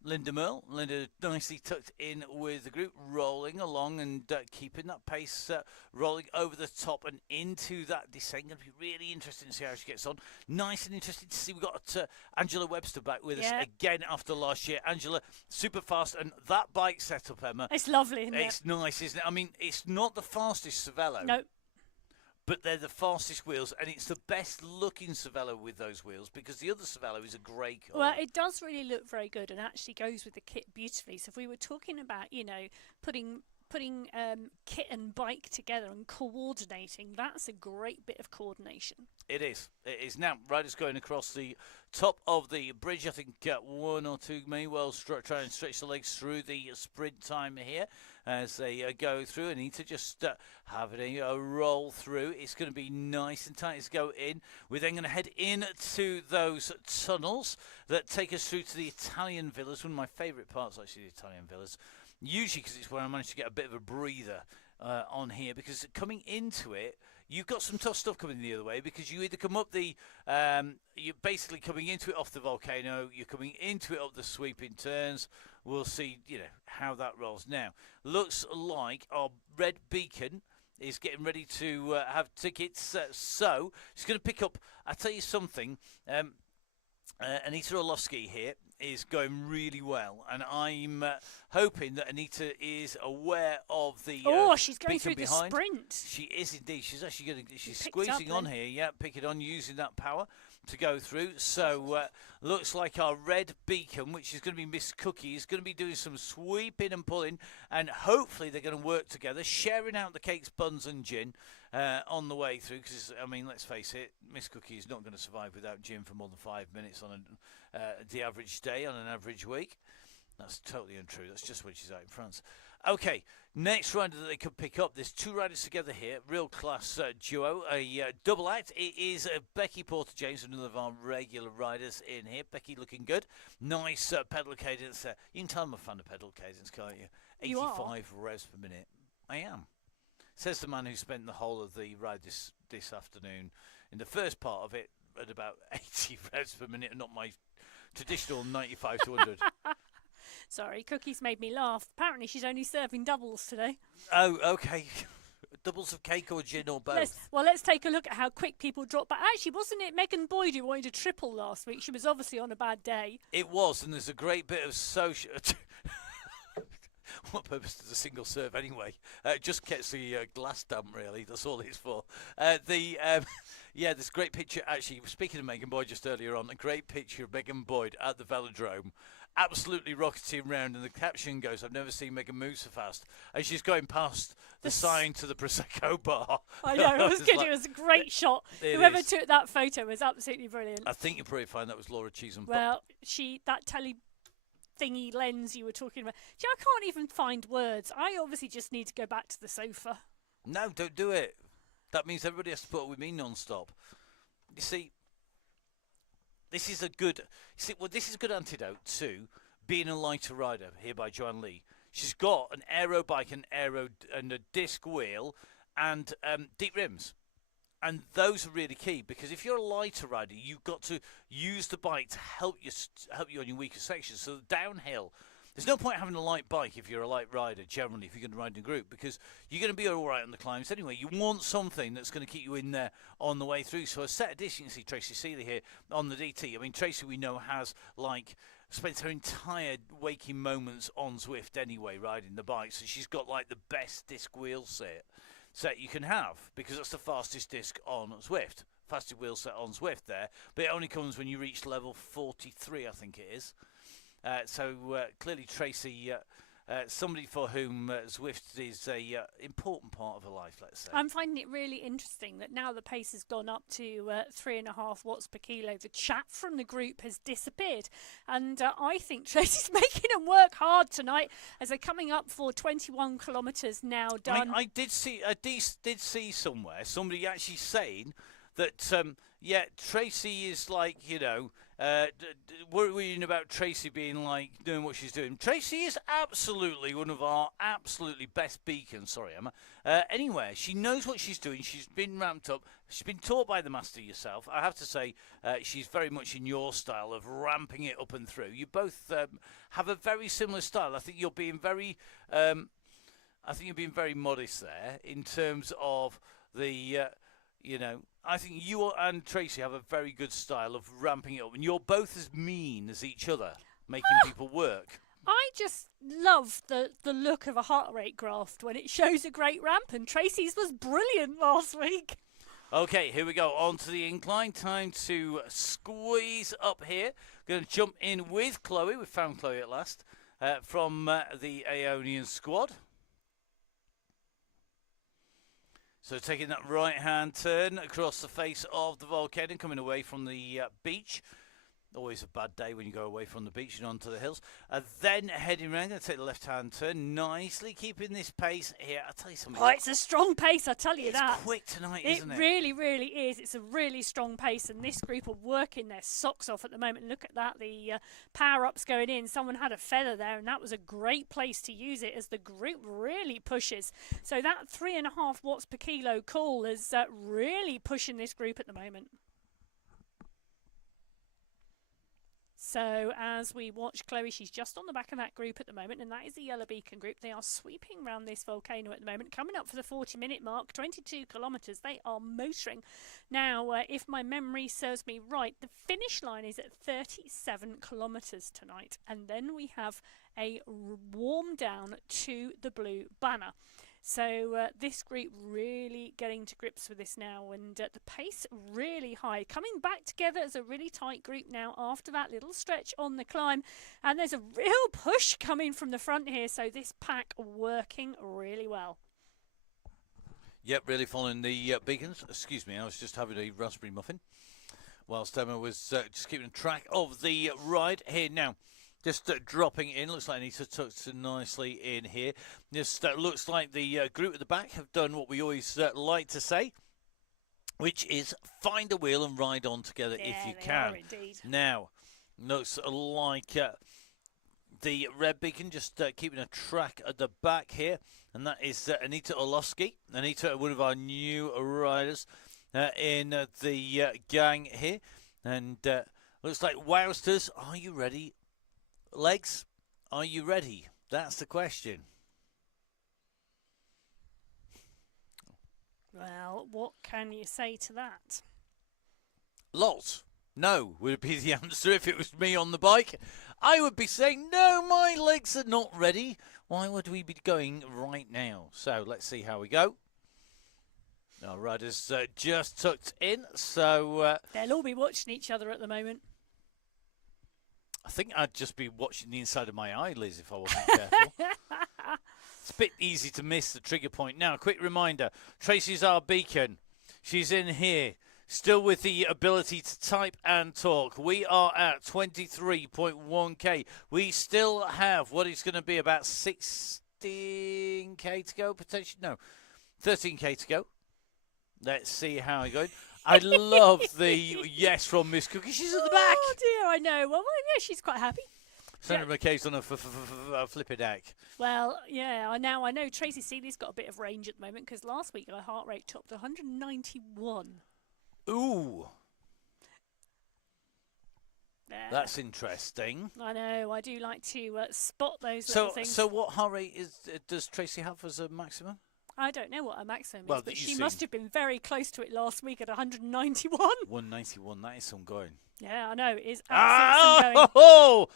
Linda Merle. Linda nicely tucked in with the group, rolling along and keeping that pace rolling over the top and into that descent. Going to be really interesting to see how she gets on. Nice and interesting to see. We've got Angela Webster back with us again after last year. Angela, super fast, and that bike setup, Emma. It's lovely, isn't it? It's nice, isn't it? I mean, it's not the fastest Cervelo. No. but they're the fastest wheels, and it's the best looking Cervelo with those wheels because the other Cervelo is a grey colour. Well, it does really look very good and actually goes with the kit beautifully. So if we were talking about, putting kit and bike together and coordinating, that's a great bit of coordination. It is. It is. Now, riders going across the top of the bridge. I think one or two may well try and stretch the legs through the sprint time here as they go through. I need to just have a roll through. It's going to be nice and tight as go in. We're then going to head into those tunnels that take us through to the Italian villas. One of my favourite parts, actually, the Italian villas. Usually because it's where I managed to get a bit of a breather on here, because coming into it, you've got some tough stuff coming the other way, because you either come up you're basically coming into it off the volcano, you're coming into it up the sweeping turns. We'll see, how that rolls. Now, looks like our red beacon is getting ready to have tickets, so she's going to pick up, I'll tell you something, Anita Orlovsky here is going really well, and I'm hoping that Anita is aware of the she's going through behind. The sprint. She is indeed. She's actually she's squeezing on here. Yeah, pick it on, using that power to go through. So looks like our red beacon, which is going to be Miss Cookie, is going to be doing some sweeping and pulling, and hopefully they're going to work together, sharing out the cakes, buns and gin on the way through, because, let's face it, Miss Cookie is not going to survive without gin for more than 5 minutes on the average day, on an average week. That's totally untrue. That's just when she's out in France. Okay, next rider that they could pick up. There's two riders together here. Real class duo. A double act. It is Becky Porter-James, another of our regular riders in here. Becky looking good. Nice pedal cadence. You can tell I'm a fan of pedal cadence, can't you? 85 revs per minute. I am. Says the man who spent the whole of the ride this afternoon in the first part of it at about 80 revs per minute, and not my traditional 95 to 100. Sorry, Cookie's made me laugh. Apparently she's only serving doubles today. Oh, okay. Doubles of cake or gin or both? Let's take a look at how quick people drop back. Actually, wasn't it Megan Boyd who wanted a triple last week? She was obviously on a bad day. It was, and there's a great bit of social... What purpose does a single serve anyway? It just gets the glass damp, really. That's all it's for. There's a great picture, actually, speaking of Megan Boyd just earlier on, a great picture of Megan Boyd at the velodrome, absolutely rocketing round, and the caption goes, "I've never seen Megan move so fast." And she's going past the sign to the Prosecco bar. I know, it was good. It was a great shot. Whoever took that photo was absolutely brilliant. I think you'll probably find that was Laura Cheetham. Well, that thingy lens you were talking about. See, I can't even find words. I obviously just need to go back to the sofa. No, don't do it. That means everybody has to put up with me non-stop. You see, this is a good antidote to being a lighter rider here by Joanne Lee. She's got an aero bike and a disc wheel and deep rims. And those are really key, because if you're a lighter rider, you've got to use the bike to help you on your weaker sections. So the downhill, there's no point having a light bike if you're a light rider, generally, if you're going to ride in a group, because you're going to be all right on the climbs anyway. You want something that's going to keep you in there on the way through. So a set of discs, you can see Tracy Seeley here on the DT. I mean, Tracy, we know, has spent her entire waking moments on Zwift anyway, riding the bike. So she's got the best disc wheel set you can have, because that's the fastest disc on Zwift. Fastest wheel set on Zwift there, but it only comes when you reach level 43, I think it is. So clearly Tracy, somebody for whom Zwift is a important part of her life, let's say. I'm finding it really interesting that now the pace has gone up to 3.5 watts per kilo, the chat from the group has disappeared. And I think Tracy's making them work hard tonight as they're coming up for 21 kilometres now done. I did see somewhere somebody actually saying that, Tracy is worrying about Tracy being doing what she's doing. Tracy is absolutely one of our absolutely best beacons. Sorry, Emma. Anyway, she knows what she's doing. She's been ramped up. She's been taught by the master yourself. I have to say, she's very much in your style of ramping it up and through. You both have a very similar style. I think you're being very modest there in terms of the. I think you and Tracy have a very good style of ramping it up, and you're both as mean as each other, making people work. I just love the look of a heart rate graph when it shows a great ramp, and Tracy's was brilliant last week. Okay, here we go. On to the incline. Time to squeeze up here. Going to jump in with Chloe. We found Chloe at last from the Aeonian squad. So taking that right-hand turn across the face of the volcano, coming away from the beach. Always a bad day when you go away from the beach and onto the hills. Then heading around, going to take the left-hand turn, nicely keeping this pace here. I'll tell you something. Oh, it's a strong pace, I tell you that. It's quick tonight, isn't it? It really, really is. It's a really strong pace, and this group are working their socks off at the moment. Look at that, the power-ups going in. Someone had a feather there, and that was a great place to use it as the group really pushes. So that 3.5 watts per kilo call is really pushing this group at the moment. So as we watch Chloe, she's just on the back of that group at the moment, and that is the Yellow Beacon group. They are sweeping around this volcano at the moment, coming up for the 40-minute mark, 22 kilometres. They are motoring. Now, if my memory serves me right, the finish line is at 37 kilometres tonight, and then we have a warm down to the blue banner. So this group really getting to grips with this now, and the pace really high. Coming back together as a really tight group now after that little stretch on the climb. And there's a real push coming from the front here, so this pack working really well. Yep, really following the beacons. Excuse me, I was just having a raspberry muffin whilst Emma was just keeping track of the ride here now. Just dropping in. Looks like Anita tucked nicely in here. Just looks like the group at the back have done what we always like to say, which is find a wheel and ride on together if you can. Now, looks like the red beacon just keeping a track at the back here, and that is Anita Orlovsky. Anita, one of our new riders in the gang here. And looks like Wowsters, are you ready? Legs, are you ready? That's the question. Well, what can you say to that? Lots. No, would be the answer if it was me on the bike. I would be saying, no, my legs are not ready. Why would we be going right now? So let's see how we go. Our riders just tucked in, so... they'll all be watching each other at the moment. I think I'd just be watching the inside of my eyelids if I wasn't careful. It's a bit easy to miss the trigger point. Now, a quick reminder. Tracy's our beacon. She's in here, still with the ability to type and talk. We are at 23.1k. We still have what is going to be about 16k to go, potentially. No, 13k to go. Let's see how it goes. I love the yes from Miss Cookie. She's at the back. Oh, dear, I know. Well, yeah, she's quite happy. Senator McKay's on a flipping deck. Well, yeah, now I know Tracy Seeley's got a bit of range at the moment because last week her heart rate topped 191. Ooh. There. That's interesting. I know. I do like to spot those little things. So what heart rate does Tracy have as a maximum? I don't know what her maximum Well, is, but she you've must seen. have been very close to it last week at 191. 191, that is some going. Yeah, I know. It is absolutely some going. Oh!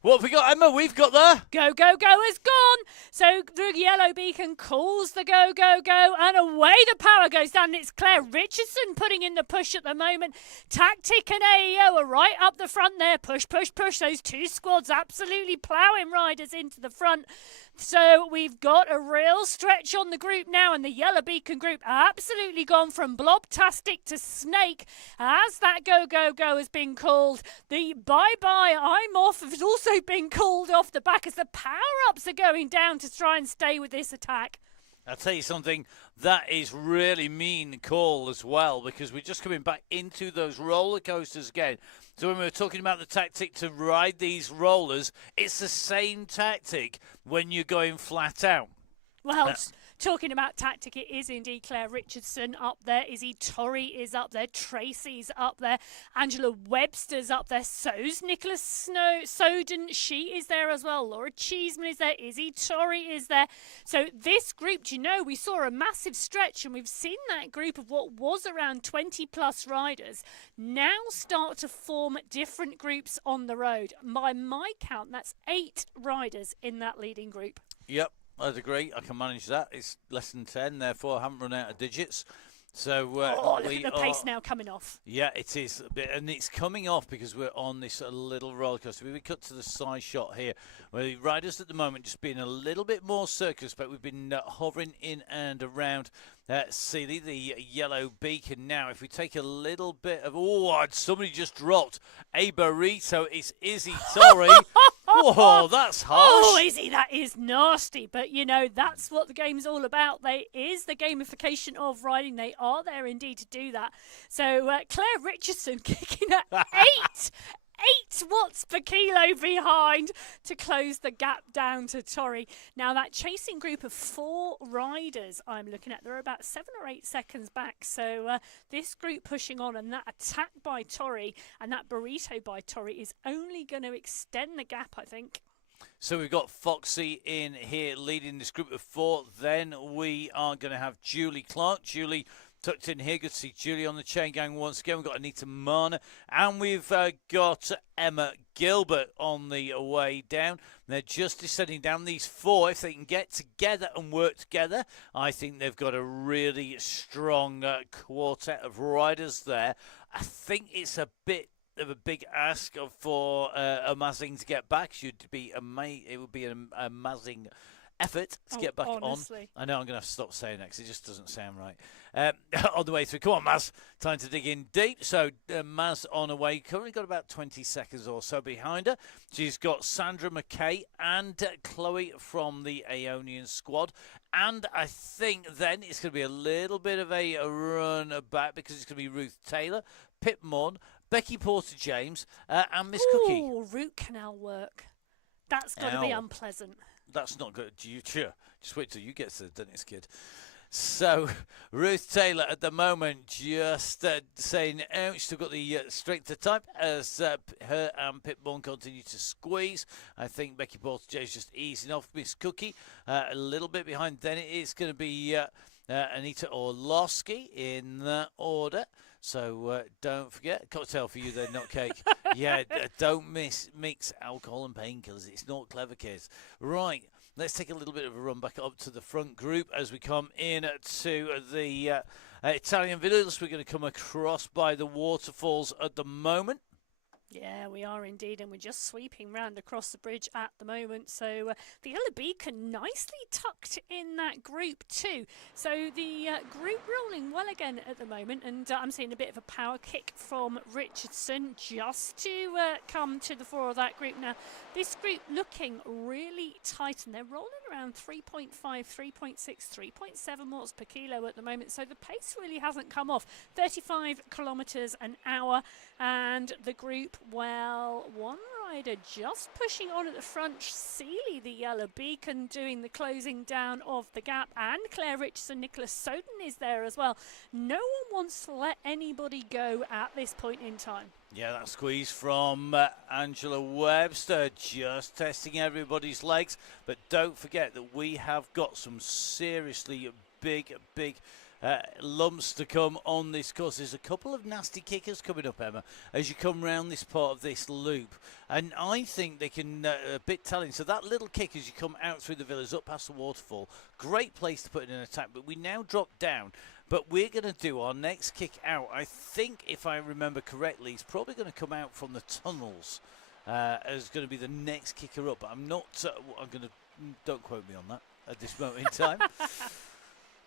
What have we got, Emma? We've got the... Go, go, go is gone. So the Yellow Beacon calls the go, go, go, and away the power goes down. It's Claire Richardson putting in the push at the moment. Tactic and AEO are right up the front there. Push, push, push. Those two squads absolutely ploughing riders into the front. So we've got a real stretch on the group now, and the Yellow Beacon group absolutely gone from Blobtastic to Snake as that go, go, go has been called. The bye-bye, I'm off has also been called off the back as the power-ups are going down to try and stay with this attack. I'll tell you something, that is really mean call as well, because we're just coming back into those roller coasters again. So when we were talking about the tactic to ride these rollers, it's the same tactic when you're going flat out. Well, talking about tactic, it is indeed Claire Richardson up there. Izzy Torrey is up there. Tracy's up there. Angela Webster's up there. So's Nicholas Soden. She is there as well. Laura Cheeseman is there. Izzy Torrey is there. So this group, do you know, we saw a massive stretch, and we've seen that group of what was around 20 plus riders now start to form different groups on the road. By my count, that's 8 riders in that leading group. Yep. I'd agree. I can manage that. It's less than 10, therefore I haven't run out of digits. So look at the pace now coming off. Yeah, it is, and it's coming off because we're on this little roller coaster. We cut to the side shot here, where the riders at the moment just being a little bit more circumspect. We've been hovering in and around Sealy, the yellow beacon. Now, if we take a little bit of somebody just dropped a burrito. It's Izzy Torrey. Whoa, that's harsh. Oh, Izzy, that is nasty. But, you know, that's what the game's all about. Is the gamification of riding. They are there indeed to do that. So Claire Richardson kicking at 8 watts per kilo behind to close the gap down to Torrey. Now, that chasing group of 4 riders I'm looking at, they're about 7 or 8 seconds back. So this group pushing on, and that attack by Torrey and that burrito by Torrey is only going to extend the gap, I think. So we've got Foxy in here leading this group of 4. Then we are going to have Julie Clark. Julie tucked in here. Good to see Julie on the Chaingang once again. We've got Anita Marner. And we've got Emma Gilbert on the way down. They're just descending down. These 4, if they can get together and work together, I think they've got a really strong quartet of riders there. I think it's a bit of a big ask for Amazing to get back. It would be an amazing effort to get back honestly. on. I know I'm going to have to stop saying that because it just doesn't sound right. On the way through. Come on, Maz. Time to dig in deep. So Maz on her way. Currently got about 20 seconds or so behind her. She's got Sandra McKay and Chloe from the Aeonian squad. And I think then it's going to be a little bit of a run back because it's going to be Ruth Taylor, Pip Munn, Becky Porter-James, and Miss Cookie. Oh, root canal work. That's got to be unpleasant. That's not good. Just wait till you get to the dentist, kid. So, Ruth Taylor at the moment just saying, she's still got the strength to type as her and Pip Munn continue to squeeze. I think Becky Porter-James just easing off Miss Cookie. A little bit behind. Then it is going to be Anita Orlowski in that order. So don't forget, cocktail for you then, not cake. Yeah, don't mix alcohol and painkillers. It's not clever, kids. Right, let's take a little bit of a run back up to the front group as we come in to the Italian villas. We're going to come across by the waterfalls at the moment. Yeah, we are indeed, and we're just sweeping round across the bridge at the moment. So the Yellow Beacon nicely tucked in that group too. So the group rolling well again at the moment, and I'm seeing a bit of a power kick from Richardson just to come to the fore of that group. Now, this group looking really tight, and they're rolling around 3.5, 3.6, 3.7 watts per kilo at the moment. So the pace really hasn't come off. 35 kilometres an hour, and the group, well, one rider just pushing on at the front. Sealy, the Yellow Beacon, doing the closing down of the gap, and Claire Richardson, Nicholas Soden is there as well. No one wants to let anybody go at this point in time. Yeah, that squeeze from Angela Webster, just testing everybody's legs. But don't forget that we have got some seriously big lumps to come on this course. There's a couple of nasty kickers coming up, Emma, as you come round this part of this loop. And I think they can a bit telling. So that little kick as you come out through the villas, up past the waterfall, great place to put in an attack. But we now drop down. But we're going to do our next kick out. I think, if I remember correctly, it's probably going to come out from the tunnels as going to be the next kicker up. But I'm not. Don't quote me on that at this moment in time.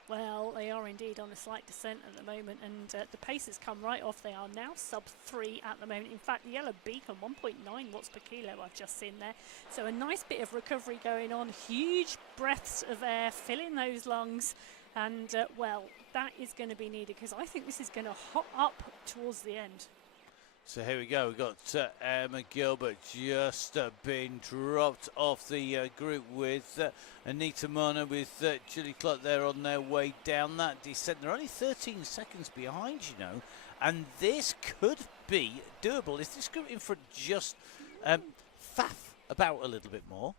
Well, they are indeed on a slight descent at the moment, and the pace has come right off. They are now sub 3 at the moment. In fact, the Yellow Beacon, 1.9 watts per kilo I've just seen there. So a nice bit of recovery going on. Huge breaths of air filling those lungs. And, well, that is going to be needed because I think this is going to hot up towards the end. So here we go. We've got Emma Gilbert just being dropped off the group with Anita Marner, with Julie Clark there on their way down that descent. They're only 13 seconds behind, you know, and this could be doable. Is this group in front just faff about a little bit more?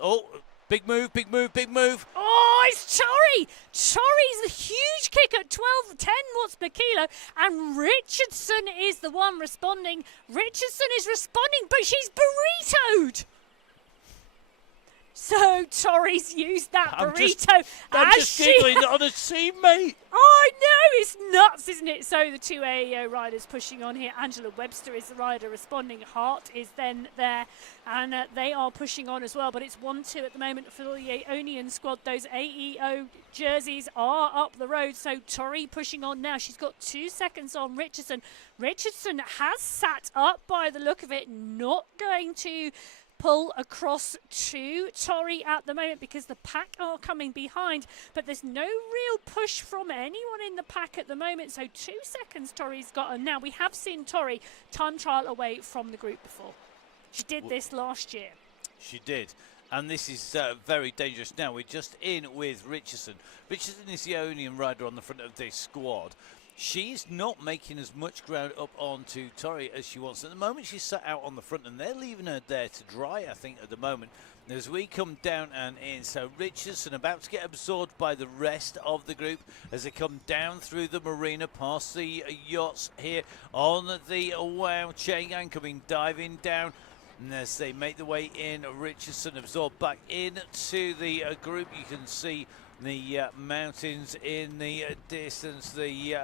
Oh, big move, big move, big move. Oh, it's Torrey! Torrey's a huge kick at 10 watts per kilo, and Richardson is the one responding. Richardson is responding, but she's burritoed. So Tori's used that I'm burrito I'm as just she... giggling on a teammate. I know, it's nuts, isn't it? So the two AEO riders pushing on here. Angela Webster is the rider responding. Hart is then there, and they are pushing on as well. But it's 1-2 at the moment for the Aeonian squad. Those AEO jerseys are up the road. So Tori pushing on now. She's got 2 seconds on Richardson. Richardson has sat up by the look of it, not going to pull across to Tori at the moment because the pack are coming behind, but there's no real push from anyone in the pack at the moment. So 2 seconds Tori's got, and now we have seen Tori time trial away from the group before. She did this last year. She did. And this is very dangerous. Now we're just in with Richardson. Richardson is the only rider on the front of this squad. She's not making as much ground up onto Tori as she wants. At the moment, she's sat out on the front, and they're leaving her there to dry, I think, at the moment. As we come down and in, so Richardson about to get absorbed by the rest of the group as they come down through the marina, past the yachts here on the Wow Chaingang, diving down. And as they make the way in, Richardson absorbed back into the group. You can see the mountains in the distance, the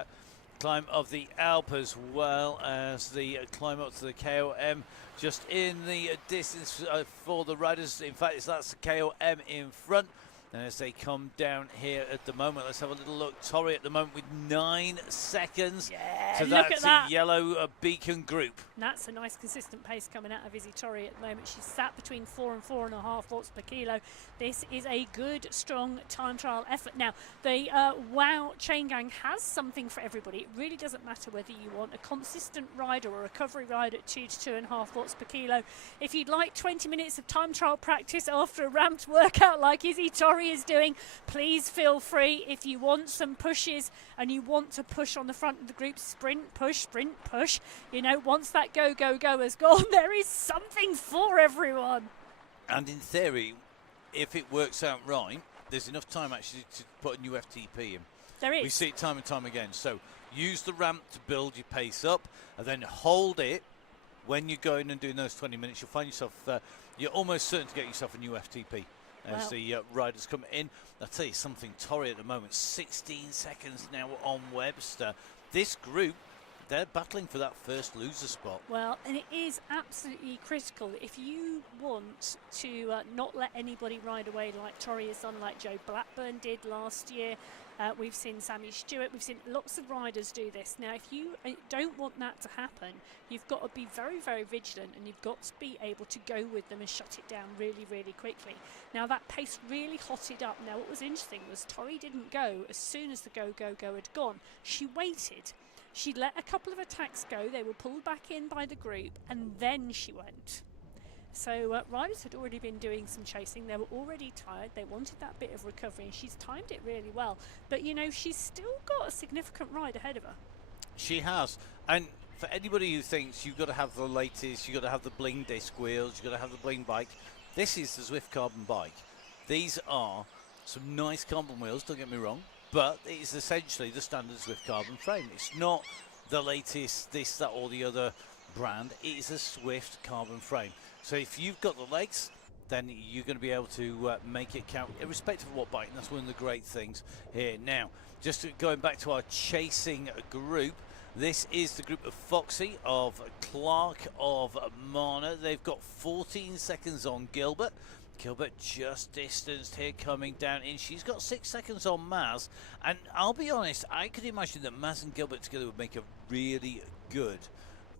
climb of the Alp, as well as the climb up to the KOM just in the distance for the riders. In fact, that's the KOM in front. And as they come down here at the moment, let's have a little look. Tori at the moment with 9 seconds. Yeah, So look that's at that. a yellow beacon group. That's a nice consistent pace coming out of Izzy Tori at the moment. She's sat between 4 and 4.5 watts per kilo. This is a good, strong time trial effort. Now, the Wow Chaingang has something for everybody. It really doesn't matter whether you want a consistent ride or a recovery ride at 2 to 2.5 watts per kilo. If you'd like 20 minutes of time trial practice after a ramped workout like Izzy Tori is doing, please feel free. If you want some pushes and you want to push on the front of the group, sprint, push, you know, once that go has gone, there is something for everyone. And in theory, if it works out right, there's enough time actually to put a new FTP in. There is. We see it time and time again. So use the ramp to build your pace up, and then hold it when you're going and doing those 20 minutes. You'll find yourself, you're almost certain to get yourself a new FTP as the riders come in. I'll tell you something, Tori at the moment, 16 seconds now on Webster. This group, they're battling for that first loser spot. Well, and it is absolutely critical. If you want to not let anybody ride away like Tori has done, like Joe Blackburn did last year, we've seen Sammy Stewart, we've seen lots of riders do this. Now, if you don't want that to happen, you've got to be very, very vigilant, and you've got to be able to go with them and shut it down really, really quickly. Now, that pace really hotted up. Now, what was interesting was Tori didn't go as soon as the go had gone. She waited. She let a couple of attacks go. They were pulled back in by the group, and then she went. So riders had already been doing some chasing. They were already tired. They wanted that bit of recovery, and she's timed it really well. But, you know, she's still got a significant ride ahead of her. She has. And for anybody who thinks you've got to have the latest, you've got to have the bling disc wheels, you've got to have the bling bike, this is the Zwift carbon bike. These are some nice carbon wheels, don't get me wrong, but it is essentially the standard Zwift carbon frame. It's not the latest this, that or the other brand. It is a Zwift carbon frame. So if you've got the legs, then you're going to be able to make it count, irrespective of what bike. And that's one of the great things here. Now, just going back to our chasing group, this is the group of Foxy, of Clark, of Marner. They've got 14 seconds on Gilbert. Gilbert just distanced here, coming down in. She's got 6 seconds on Maz. And I'll be honest, I could imagine that Maz and Gilbert together would make a really good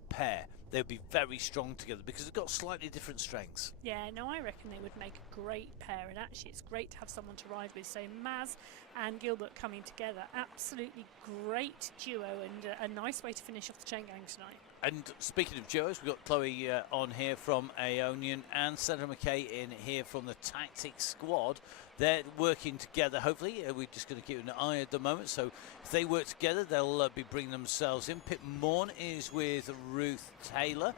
pair. They would be very strong together because they've got slightly different strengths. Yeah, no, I reckon they would make a great pair, and actually it's great to have someone to ride with. So Maz and Gilbert coming together, absolutely great duo, and a nice way to finish off the chain gang tonight. And speaking of duos, we've got Chloe on here from Aeonian and Sandra McKay in here from the Tactics squad. They're working together, hopefully. We're just going to keep an eye at the moment. So if they work together, they'll be bringing themselves in. Pip Morn is with Ruth Taylor.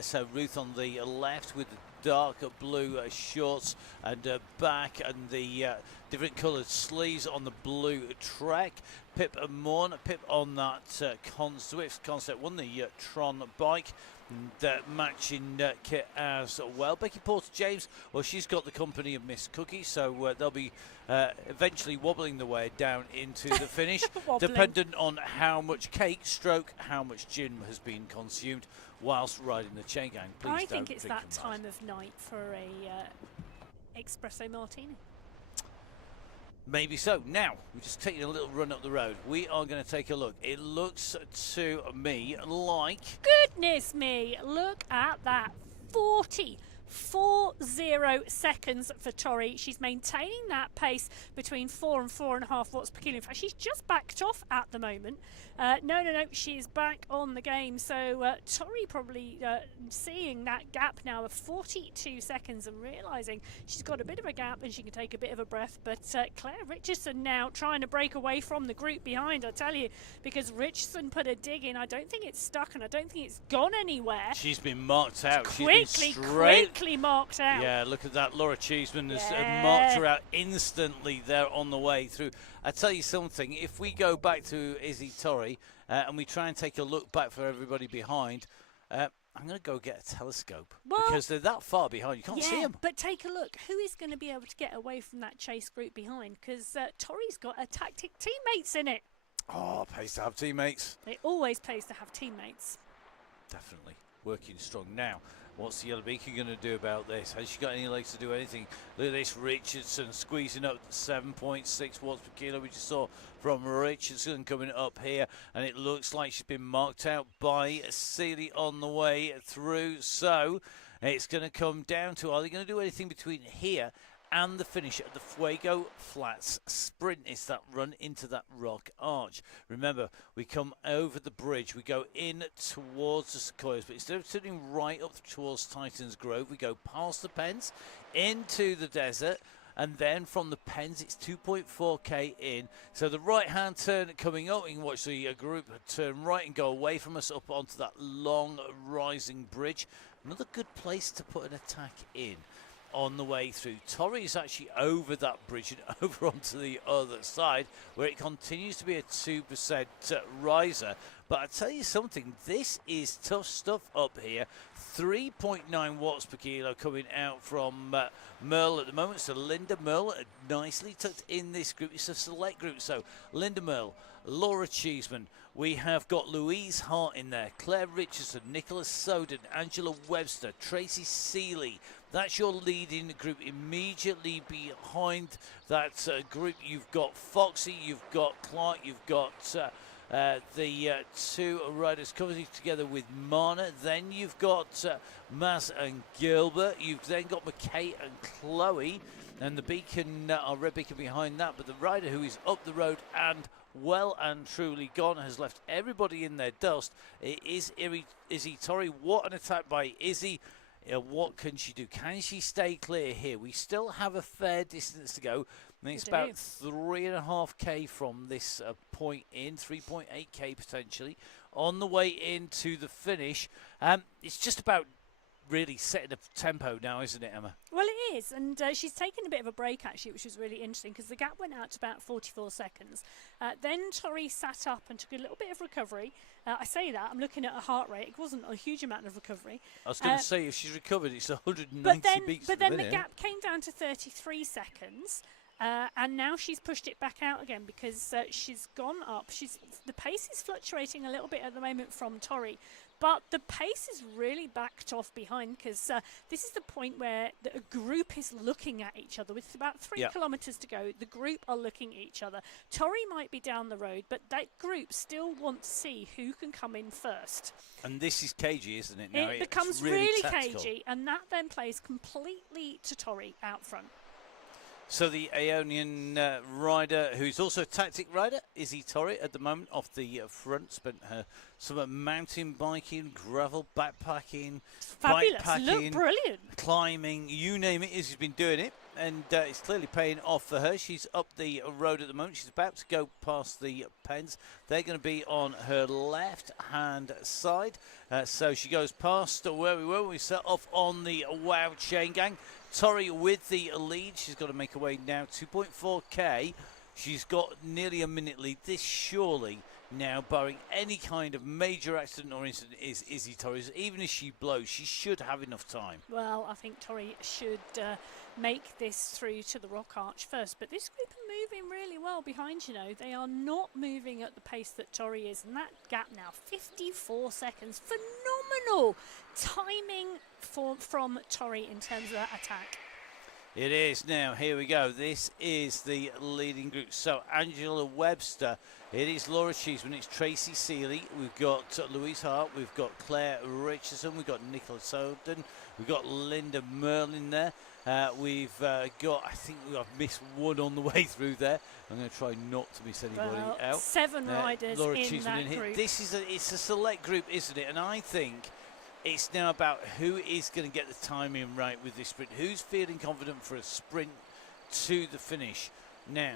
So Ruth on the left with the dark blue shorts and back, and the different coloured sleeves on the blue Trek. Pip and Morn, Pip on that Zwift Concept 1, the Tron bike. Matching kit as well. Becky Porter-James, well, she's got the company of Miss Cookie, so they'll be eventually wobbling the way down into the finish, dependent on how much cake stroke how much gin has been consumed whilst riding the Chaingang. Please I don't think it's drink that and time of night for a espresso martini. Maybe so. Now, we're just taking a little run up the road. We are going to take a look. It looks to me like... Goodness me, look at that. 40 seconds for Tori. She's maintaining that pace between 4 and 4.5 watts per kilo. In fact, she's just backed off at the moment. No, she's back on the game. So Tori probably seeing that gap now of 42 seconds and realising she's got a bit of a gap and she can take a bit of a breath. But Claire Richardson now trying to break away from the group behind, I tell you, because Richardson put a dig in. I don't think it's stuck and I don't think it's gone anywhere. She's been marked out. Quickly marked out. Yeah, look at that. Laura Cheeseman has marked her out instantly there on the way through. I tell you something, if we go back to Izzy Torrey and we try and take a look back for everybody behind, I'm going to go get a telescope because they're that far behind. You can't see them. But take a look. Who is going to be able to get away from that chase group behind? Because Torrey's got a tactic teammates in it. Oh, pays to have teammates. It always pays to have teammates. Definitely. Working strong now. What's the Yellow Beaker going to do about this? Has she got any legs to do anything? Look at this, Richardson squeezing up 7.6 watts per kilo. We just saw from Richardson coming up here, and it looks like she's been marked out by Seeley on the way through. So it's going to come down to, are they going to do anything between here and the finish at the Fuego Flats Sprint? It's that run into that rock arch. Remember, we come over the bridge, we go in towards the Sequoias, but instead of turning right up towards Titans Grove, we go past the Pens into the desert, and then from the Pens it's 2.4k in. So the right hand turn coming up, you can watch the group turn right and go away from us up onto that long rising bridge. Another good place to put an attack in on the way through. Torrey is actually over that bridge and over onto the other side, where it continues to be a 2% riser. But I tell you something, this is tough stuff up here. 3.9 watts per kilo coming out from Merle at the moment. So Linda Merle nicely tucked in this group. It's a select group. So Linda Merle, Laura Cheeseman, we have got Louise Hart in there, Claire Richardson, Nicholas Soden, Angela Webster, Tracy Seeley. That's your leading group. Immediately behind that group, you've got Foxy, you've got Clark, you've got the two riders coming together with Mana. Then you've got Maz and Gilbert. You've then got McKay and Chloe, and the Beacon, our red beacon behind that. But the rider who is up the road and well and truly gone has left everybody in their dust. It is Izzy Torrey. What an attack by Izzy. What can she do? Can she stay clear here? We still have a fair distance to go. I think it's about 3.5k from this point in, 3.8k potentially, on the way into the finish. It's just about really setting a tempo now, isn't it, Emma? Well, it is, and she's taken a bit of a break, actually, which was really interesting, because the gap went out to about 44 seconds. Then Tori sat up and took a little bit of recovery. I say that, I'm looking at her heart rate. It wasn't a huge amount of recovery. I was going to say, if she's recovered, it's 190 beats. But then the gap came down to 33 seconds. And now she's pushed it back out again because she's gone up. The pace is fluctuating a little bit at the moment from Tori, but the pace is really backed off behind because this is the point where a group is looking at each other. With about 3 kilometres to go, the group are looking at each other. Tori might be down the road, but that group still want to see who can come in first. And this is cagey, isn't it? Now It becomes really tactical. cagey, and that then plays completely to Tori out front. So the Aeonian rider, who's also a tactic rider, Izzy Torrey at the moment off the front, spent her summer mountain biking, gravel backpacking, Fabulous. bikepacking, Look brilliant. climbing, you name it. Izzy's been doing it, and it's clearly paying off for her. She's up the road at the moment. She's about to go past the Pens. They're going to be on her left-hand side. So she goes past where we were. We set off on the Wow Chaingang. Tori with the lead. She's got to make her way now. 2.4k. She's got nearly a minute lead. This surely now, barring any kind of major accident or incident, is Izzy Tori's. Even if she blows, she should have enough time. Well, I think Tori should make this through to the rock arch first. But this group are moving really well behind, you know. They are not moving at the pace that Tori is. And that gap now, 54 seconds. Phenomenal timing from Tori in terms of that attack. It is now. Here we go. This is the leading group. So Angela Webster. It is Laura Cheeseman. It's Tracy Seeley. We've got Louise Hart. We've got Claire Richardson. We've got Nicola Soden. We've got Linda Merlin there. We've got, I think I've missed one on the way through there. I'm going to try not to miss anybody out. 7 riders Laura in Cheeseman that in here. group. It's a select group, isn't it? And I think it's now about who is going to get the timing right with this sprint. Who's feeling confident for a sprint to the finish? Now.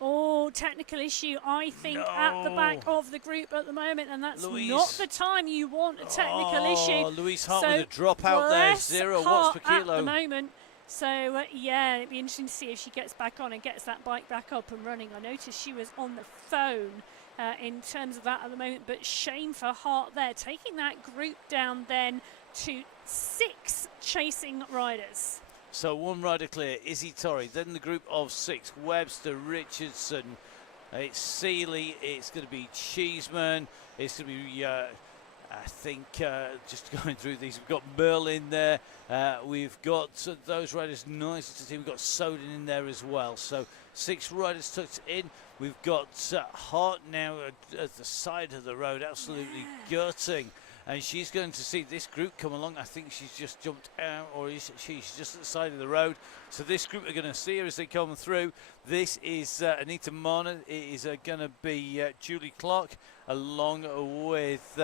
Oh, technical issue, I think, at the back of the group at the moment, and that's not the time you want a technical issue. Louise Hart with a drop out there, 0 watts per kilo. At the moment. So, yeah, it'd be interesting to see if she gets back on and gets that bike back up and running. I noticed she was on the phone in terms of that at the moment, but shame for Hart there, taking that group down then to 6 chasing riders. So 1 rider clear, Izzy Tori. Then the group of 6, Webster, Richardson, it's Seeley, it's going to be Cheeseman, it's going to be, I think, just going through these, we've got Merlin there, we've got those riders nice to see, we've got Soden in there as well. So 6 riders tucked in. We've got Hart now at the side of the road, absolutely gutting. And she's going to see this group come along. I think she's just jumped out, or she's just at the side of the road. So this group are going to see her as they come through. This is Anita Marner. It is going to be Julie Clark, along with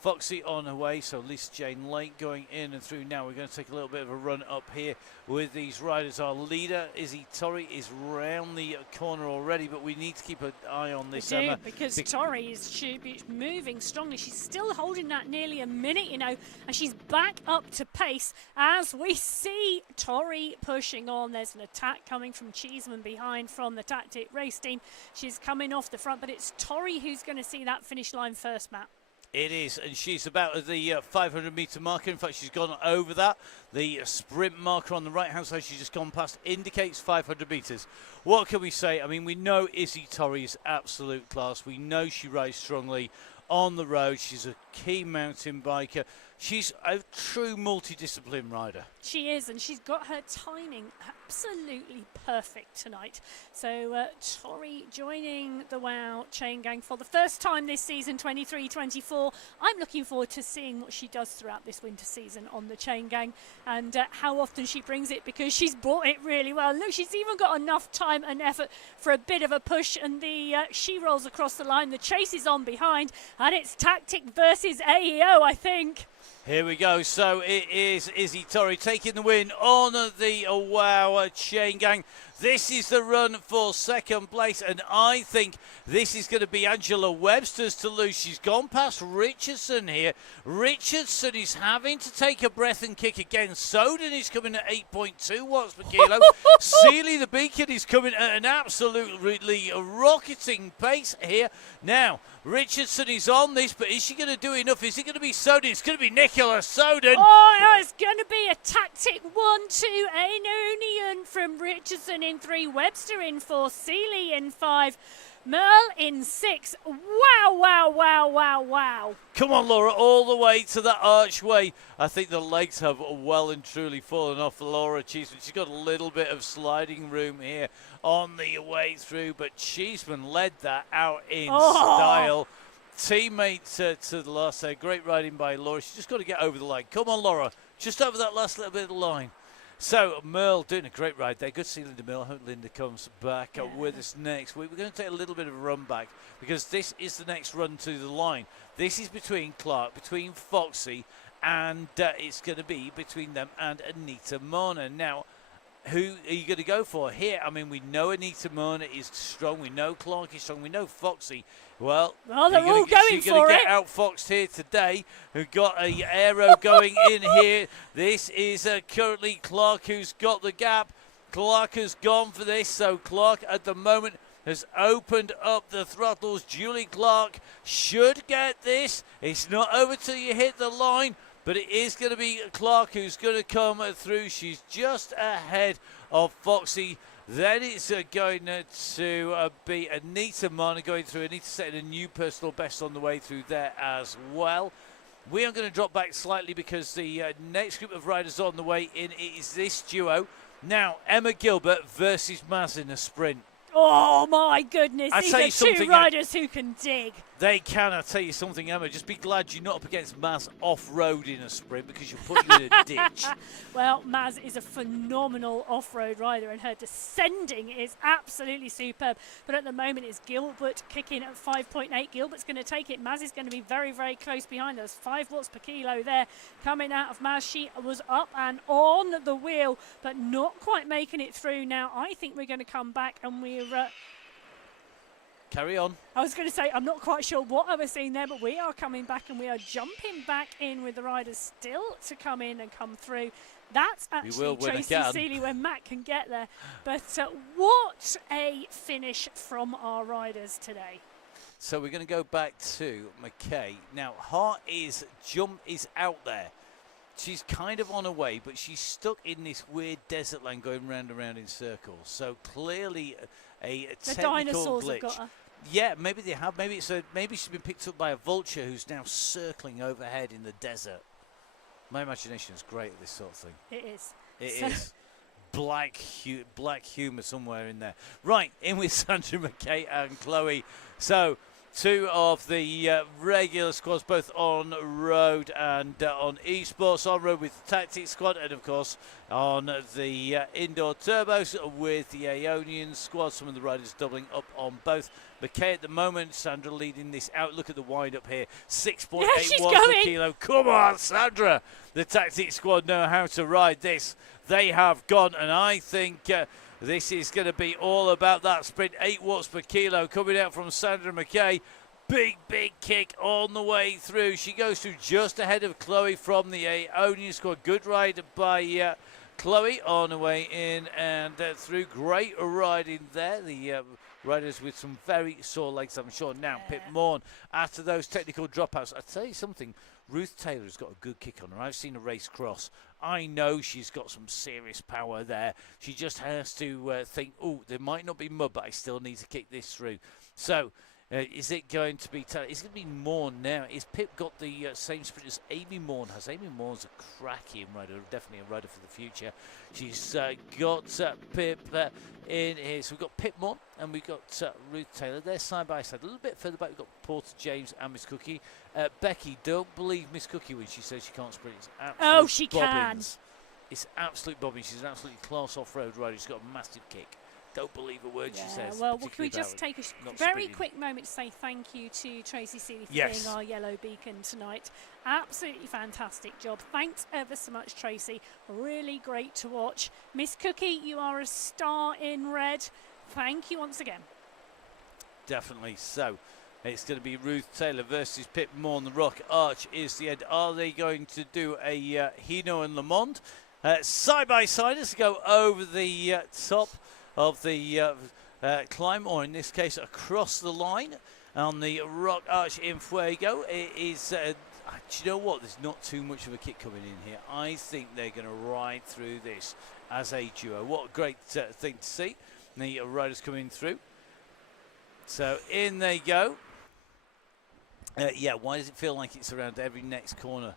Foxy on her way. So Lisa Jane Lake going in and through now. We're going to take a little bit of a run up here with these riders. Our leader, Izzy Tori, is round the corner already, but we need to keep an eye on this. We do, because Tori should be moving strongly. She's still holding that nearly a minute, you know, and she's back up to pace as we see Tori pushing on. There's an attack coming from Cheeseman behind from the Tactic Race team. She's coming off the front, but it's Tori who's going to see that finish line first, Matt. It is, and she's about at the 500-metre marker. In fact, she's gone over that. The sprint marker on the right-hand side she's just gone past indicates 500 metres. What can we say? I mean, we know Izzy Tori is absolute class. We know she rides strongly on the road. She's a key mountain biker. She's a true multidiscipline rider. She is, and she's got her timing absolutely perfect tonight. So Tori joining the WOW Chaingang for the first time this season, 23-24. I'm looking forward to seeing what she does throughout this winter season on the Chaingang and how often she brings it, because she's brought it really well. Look, she's even got enough time and effort for a bit of a push, and she rolls across the line. The chase is on behind, and it's Tactic versus AEO, I think. Here we go. So it is Izzy Tori taking the win on the WOW Chaingang. This is the run for second place, and I think this is going to be Angela Webster's to lose. She's gone past Richardson here. Richardson is having to take a breath and kick again. Soden is coming at 8.2 watts per kilo. Seeley the Beacon is coming at an absolutely rocketing pace here. Now, Richardson is on this, but is she going to do enough? Is it going to be Soden? It's going to be Nicola Soden. Oh, it's going to be a Tactic 1-2. Anonian from Richardson in 3. Webster in 4. Seeley in 5. Merle in 6. Wow, wow, wow, wow, wow. Come on, Laura, all the way to that archway. I think the legs have well and truly fallen off Laura Cheeseman. She's got a little bit of sliding room here on the way through, but Cheeseman led that out in style. Teammate to the last there. Great riding by Laura. She's just got to get over the line. Come on, Laura. Just over that last little bit of the line. So, Merle doing a great ride there. Good to see Linda Mill. I hope Linda comes back with us next week. We're going to take a little bit of a run back, because this is the next run to the line. This is between Clark, between Foxy, and it's going to be between them and Anita Marner. Now, who are you going to go for here? I mean, we know Anita Mona is strong. We know Clark is strong. We know Foxy. Well, they're all going she's going for to it. get outfoxed here today. Who got a aero going in here. This is currently Clark who's got the gap. Clark has gone for this. So Clark at the moment has opened up the throttles. Julie Clark should get this. It's not over till you hit the line. But it is going to be Clark who's going to come through. She's just ahead of Foxy. Then it's going to be Anita Mona going through. Anita setting a new personal best on the way through there as well. We are going to drop back slightly because the next group of riders on the way in is this duo. Now, Emma Gilbert versus Maz in a sprint. Oh, my goodness. I'll tell you These are two something, riders who can dig. They can. I'll tell you something, Emma. Just be glad you're not up against Maz off-road in a sprint because you'll put you in a ditch. Well, Maz is a phenomenal off-road rider and her descending is absolutely superb. But at the moment, it's Gilbert kicking at 5.8. Gilbert's going to take it. Maz is going to be very, very close behind. There's 5 watts per kilo there coming out of Maz. She was up and on the wheel, but not quite making it through. Now, I think we're going to come back and we're... Carry on. I was going to say, I'm not quite sure what I was seeing there, but we are coming back and we are jumping back in with the riders still to come in and come through. That's actually Tracy Seeley when Matt can get there. But what a finish from our riders today. So we're going to go back to McKay. Now, Hart is out there. She's kind of on her way, but she's stuck in this weird desert lane going round and round in circles. So clearly a the technical dinosaurs glitch. have got her. Yeah, maybe they have. Maybe she's been picked up by a vulture who's now circling overhead in the desert. My imagination is great at this sort of thing. It is. It is. Black humour somewhere in there. Right, in with Sandra McKay and Chloe. So, 2 of the regular squads, both on road and on esports. On road with the Tactics squad, and of course on the indoor turbos with the Aeonian squad. Some of the riders doubling up on both. McKay at the moment, Sandra leading this out. Look at the wind up here, 6.8 watts per kilo. Come on, Sandra. The Tactics squad know how to ride this. They have gone, and I think this is going to be all about that sprint. 8 watts per kilo coming out from Sandra McKay. Big kick on the way through. She goes through just ahead of Chloe from the Aeonian squad. Good ride by Chloe on the way in and through. Great riding there. The riders with some very sore legs, I'm sure. Now, Pip Morn, after those technical dropouts, I'll tell you something. Ruth Taylor's got a good kick on her. I've seen a race cross. I know she's got some serious power there. She just has to think, oh, there might not be mud, but I still need to kick this through. So, is it going to be Taylor? It's going to be Morn now. Is Pip got the same sprint as Amy Morn has? Amy Morn's a cracking rider, definitely a rider for the future. She's got Pip in here. So we've got Pip Morn and we've got Ruth Taylor. They're side by side. A little bit further back, we've got Porter James and Miss Cookie. Becky, don't believe Miss Cookie when she says she can't sprint. It's absolute she bobbins. It's absolute bobbins. She's an absolutely class off-road rider. She's got a massive kick. Don't believe a word she says. Well, can we just take a very quick moment to say thank you to Tracy Seeley for being our yellow beacon tonight. Absolutely fantastic job. Thanks ever so much, Tracy. Really great to watch. Miss Cookie, you are a star in red. Thank you once again. Definitely so. It's going to be Ruth Taylor versus Pip Morn. The Rock Arch is the end. Are they going to do a Hino and Le Monde? Side by side as they go over the top of the climb, or in this case across the line on the Rock Arch in Fuego. It is, do you know what, there's not too much of a kick coming in here. I think they're going to ride through this as a duo. What a great thing to see. The riders coming through. So in they go. Yeah, why does it feel like it's around every next corner?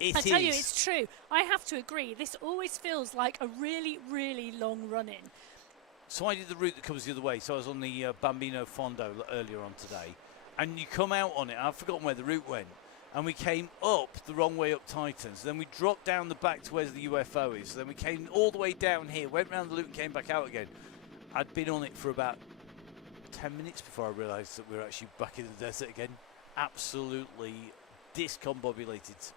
I tell you, it's true. I have to agree. This always feels like a really, really long run-in. So I did the route that comes the other way. So I was on the Bambino Fondo earlier on today. And you come out on it. I've forgotten where the route went. And we came up the wrong way up Titans. Then we dropped down the back to where the UFO is. Then we came all the way down here, went round the loop and came back out again. I'd been on it for about 10 minutes before I realised that we were actually back in the desert again. Absolutely discombobulated.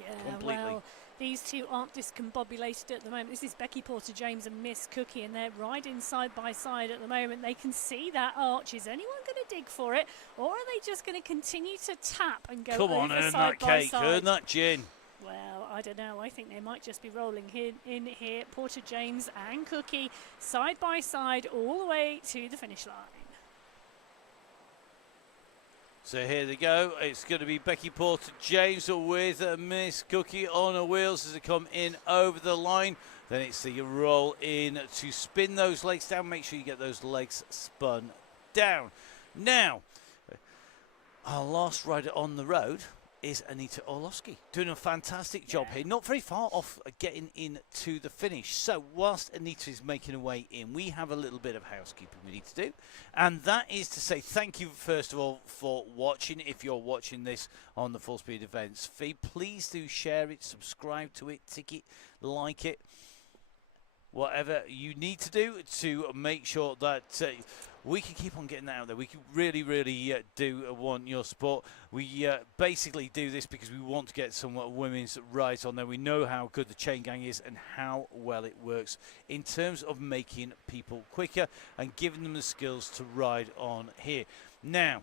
Yeah, completely. well, these two aren't discombobulated at the moment. This is Becky Porter-James and Miss Cookie, and they're riding side by side at the moment. They can see that arch. Is anyone going to dig for it, or are they just going to continue to tap and go Come on, over earn side that by cake, side? earn that gin. Well, I don't know. I think they might just be rolling in here. Porter-James and Cookie side by side all the way to the finish line. So here they go. It's going to be Becky Porter-James with Miss Cookie on her wheels as they come in over the line. Then it's the roll in to spin those legs down. Make sure you get those legs spun down. Now, our last rider on the road is Anita Orlovsky, doing a fantastic job here. Not very far off getting into the finish. So whilst Anita is making her way in, we have a little bit of housekeeping we need to do. And that is to say thank you, first of all, for watching. If you're watching this on the Full Speed Events feed, please do share it, subscribe to it, tick it, like it. Whatever you need to do to make sure that we can keep on getting that out there. We can really do want your support. We basically do this because we want to get some women's rides on there. We know how good the Chaingang is and how well it works in terms of making people quicker and giving them the skills to ride on here. Now,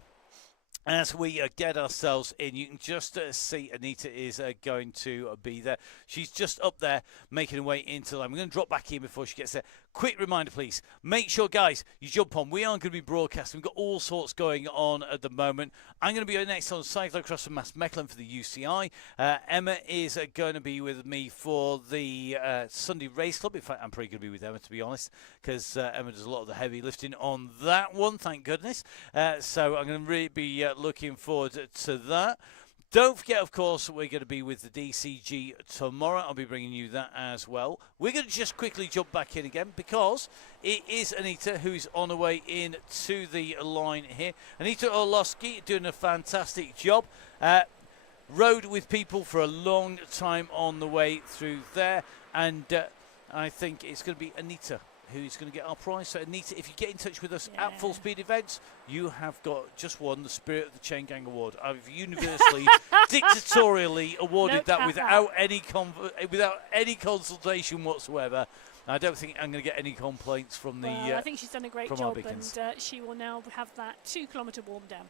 as we get ourselves in, you can just see Anita is going to be there. She's just up there making her way into the line. We're going to drop back in before she gets there. Quick reminder, please. Make sure, guys, you jump on. We aren't going to be broadcasting. We've got all sorts going on at the moment. I'm going to be next on Cyclocross from Mass Mechelen for the UCI. Emma is going to be with me for the Sunday Race Club. In fact, I'm probably going to be with Emma, to be honest, because Emma does a lot of the heavy lifting on that one, thank goodness. So I'm going to really be looking forward to that. Don't forget, of course, we're going to be with the DCG tomorrow. I'll be bringing you that as well. We're going to just quickly jump back in again because it is Anita who's on her way in to the line here. Anita Orlovsky doing a fantastic job. Rode with people for a long time on the way through there. And I think it's going to be Anita who's going to get our prize. So, Anita, if you get in touch with us at Full Speed Events, you have just won the Spirit of the Chaingang Award. I've universally, dictatorially awarded that without any consultation whatsoever. I don't think I'm going to get any complaints from the. I think she's done a great job, and she will now have that 2-kilometre warm down.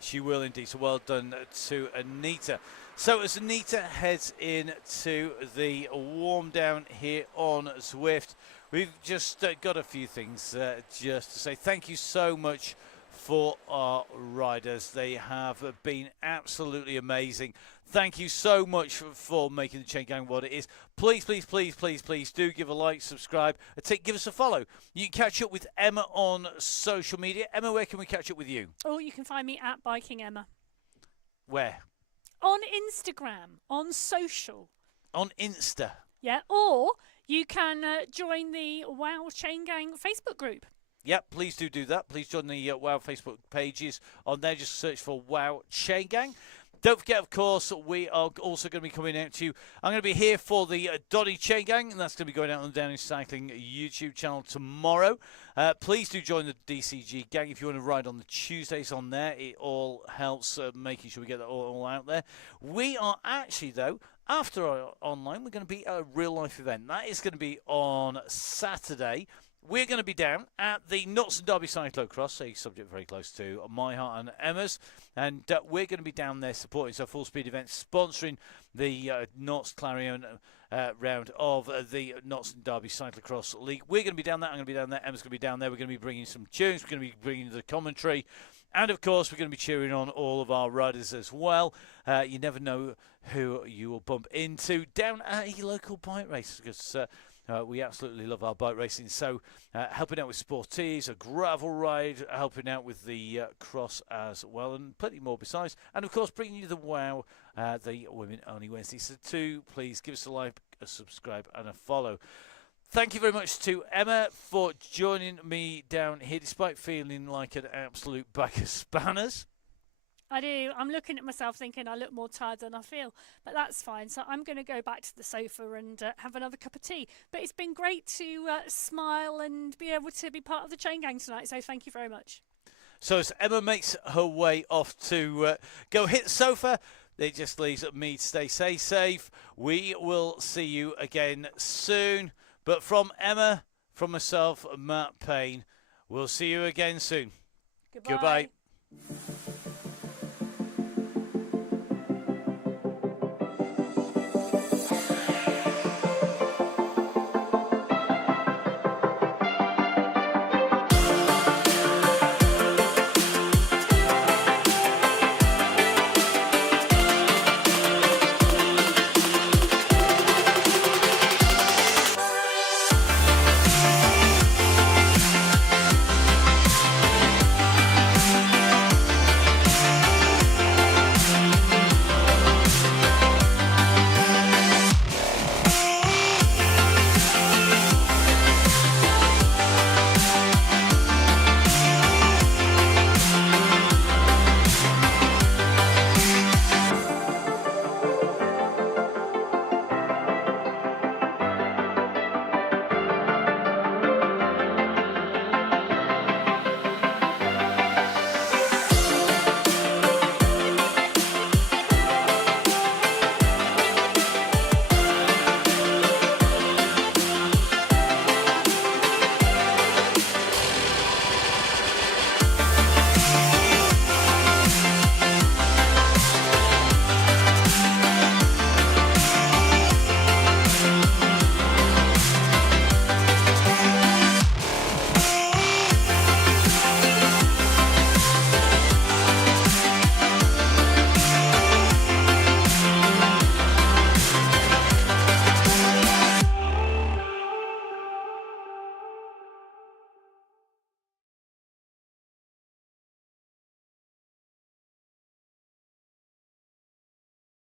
She will indeed. So well done to Anita. So as Anita heads into the warm down here on Zwift, we've just got a few things just to say. Thank you so much for our riders. They have been absolutely amazing. Thank you so much for making the Chaingang what it is. Please do give a like, subscribe, and give us a follow. You can catch up with Emma on social media. Emma, where can we catch up with you? Oh, you can find me at Biking Emma. Where? On Instagram, on social. On Insta? Yeah, or you can join the Wow Chaingang Facebook group. Yep, please do that. Please join the Wow Facebook pages on there. Just search for Wow Chaingang. Don't forget, of course, we are also going to be coming out to you. I'm going to be here for the Donny Chaingang, and that's going to be going out on the Downhill Cycling YouTube channel tomorrow. Please do join the DCG gang if you want to ride on the Tuesdays on there. It all helps making sure we get that all out there. We are actually, though, after our online, we're going to be at a real-life event. That is going to be on Saturday. We're going to be down at the Notts and Derby Cyclocross, a subject very close to my heart and Emma's, and we're going to be down there supporting Full Speed Events, sponsoring the Notts Clarion round of the Notts and Derby Cyclocross League. We're going to be down there. I'm going to be down there. Emma's going to be down there. We're going to be bringing some tunes. We're going to be bringing the commentary. And, of course, we're going to be cheering on all of our riders as well. You never know who you will bump into down at a local bike race because we absolutely love our bike racing. So helping out with Sporties, a gravel ride, helping out with the cross as well, and plenty more besides. And, of course, bringing you the Wow, the Women Only Wednesday. So, please give us a like, a subscribe, and a follow. Thank you very much to Emma for joining me down here, despite feeling like an absolute bag of spanners. I do. I'm looking at myself thinking I look more tired than I feel, but that's fine. So I'm going to go back to the sofa and have another cup of tea. But it's been great to smile and be able to be part of the Chaingang tonight, so thank you very much. So as Emma makes her way off to go hit the sofa, It just leaves me to stay safe. We will see you again soon. But from Emma, from myself, Matt Payne, we'll see you again soon. Goodbye. Goodbye.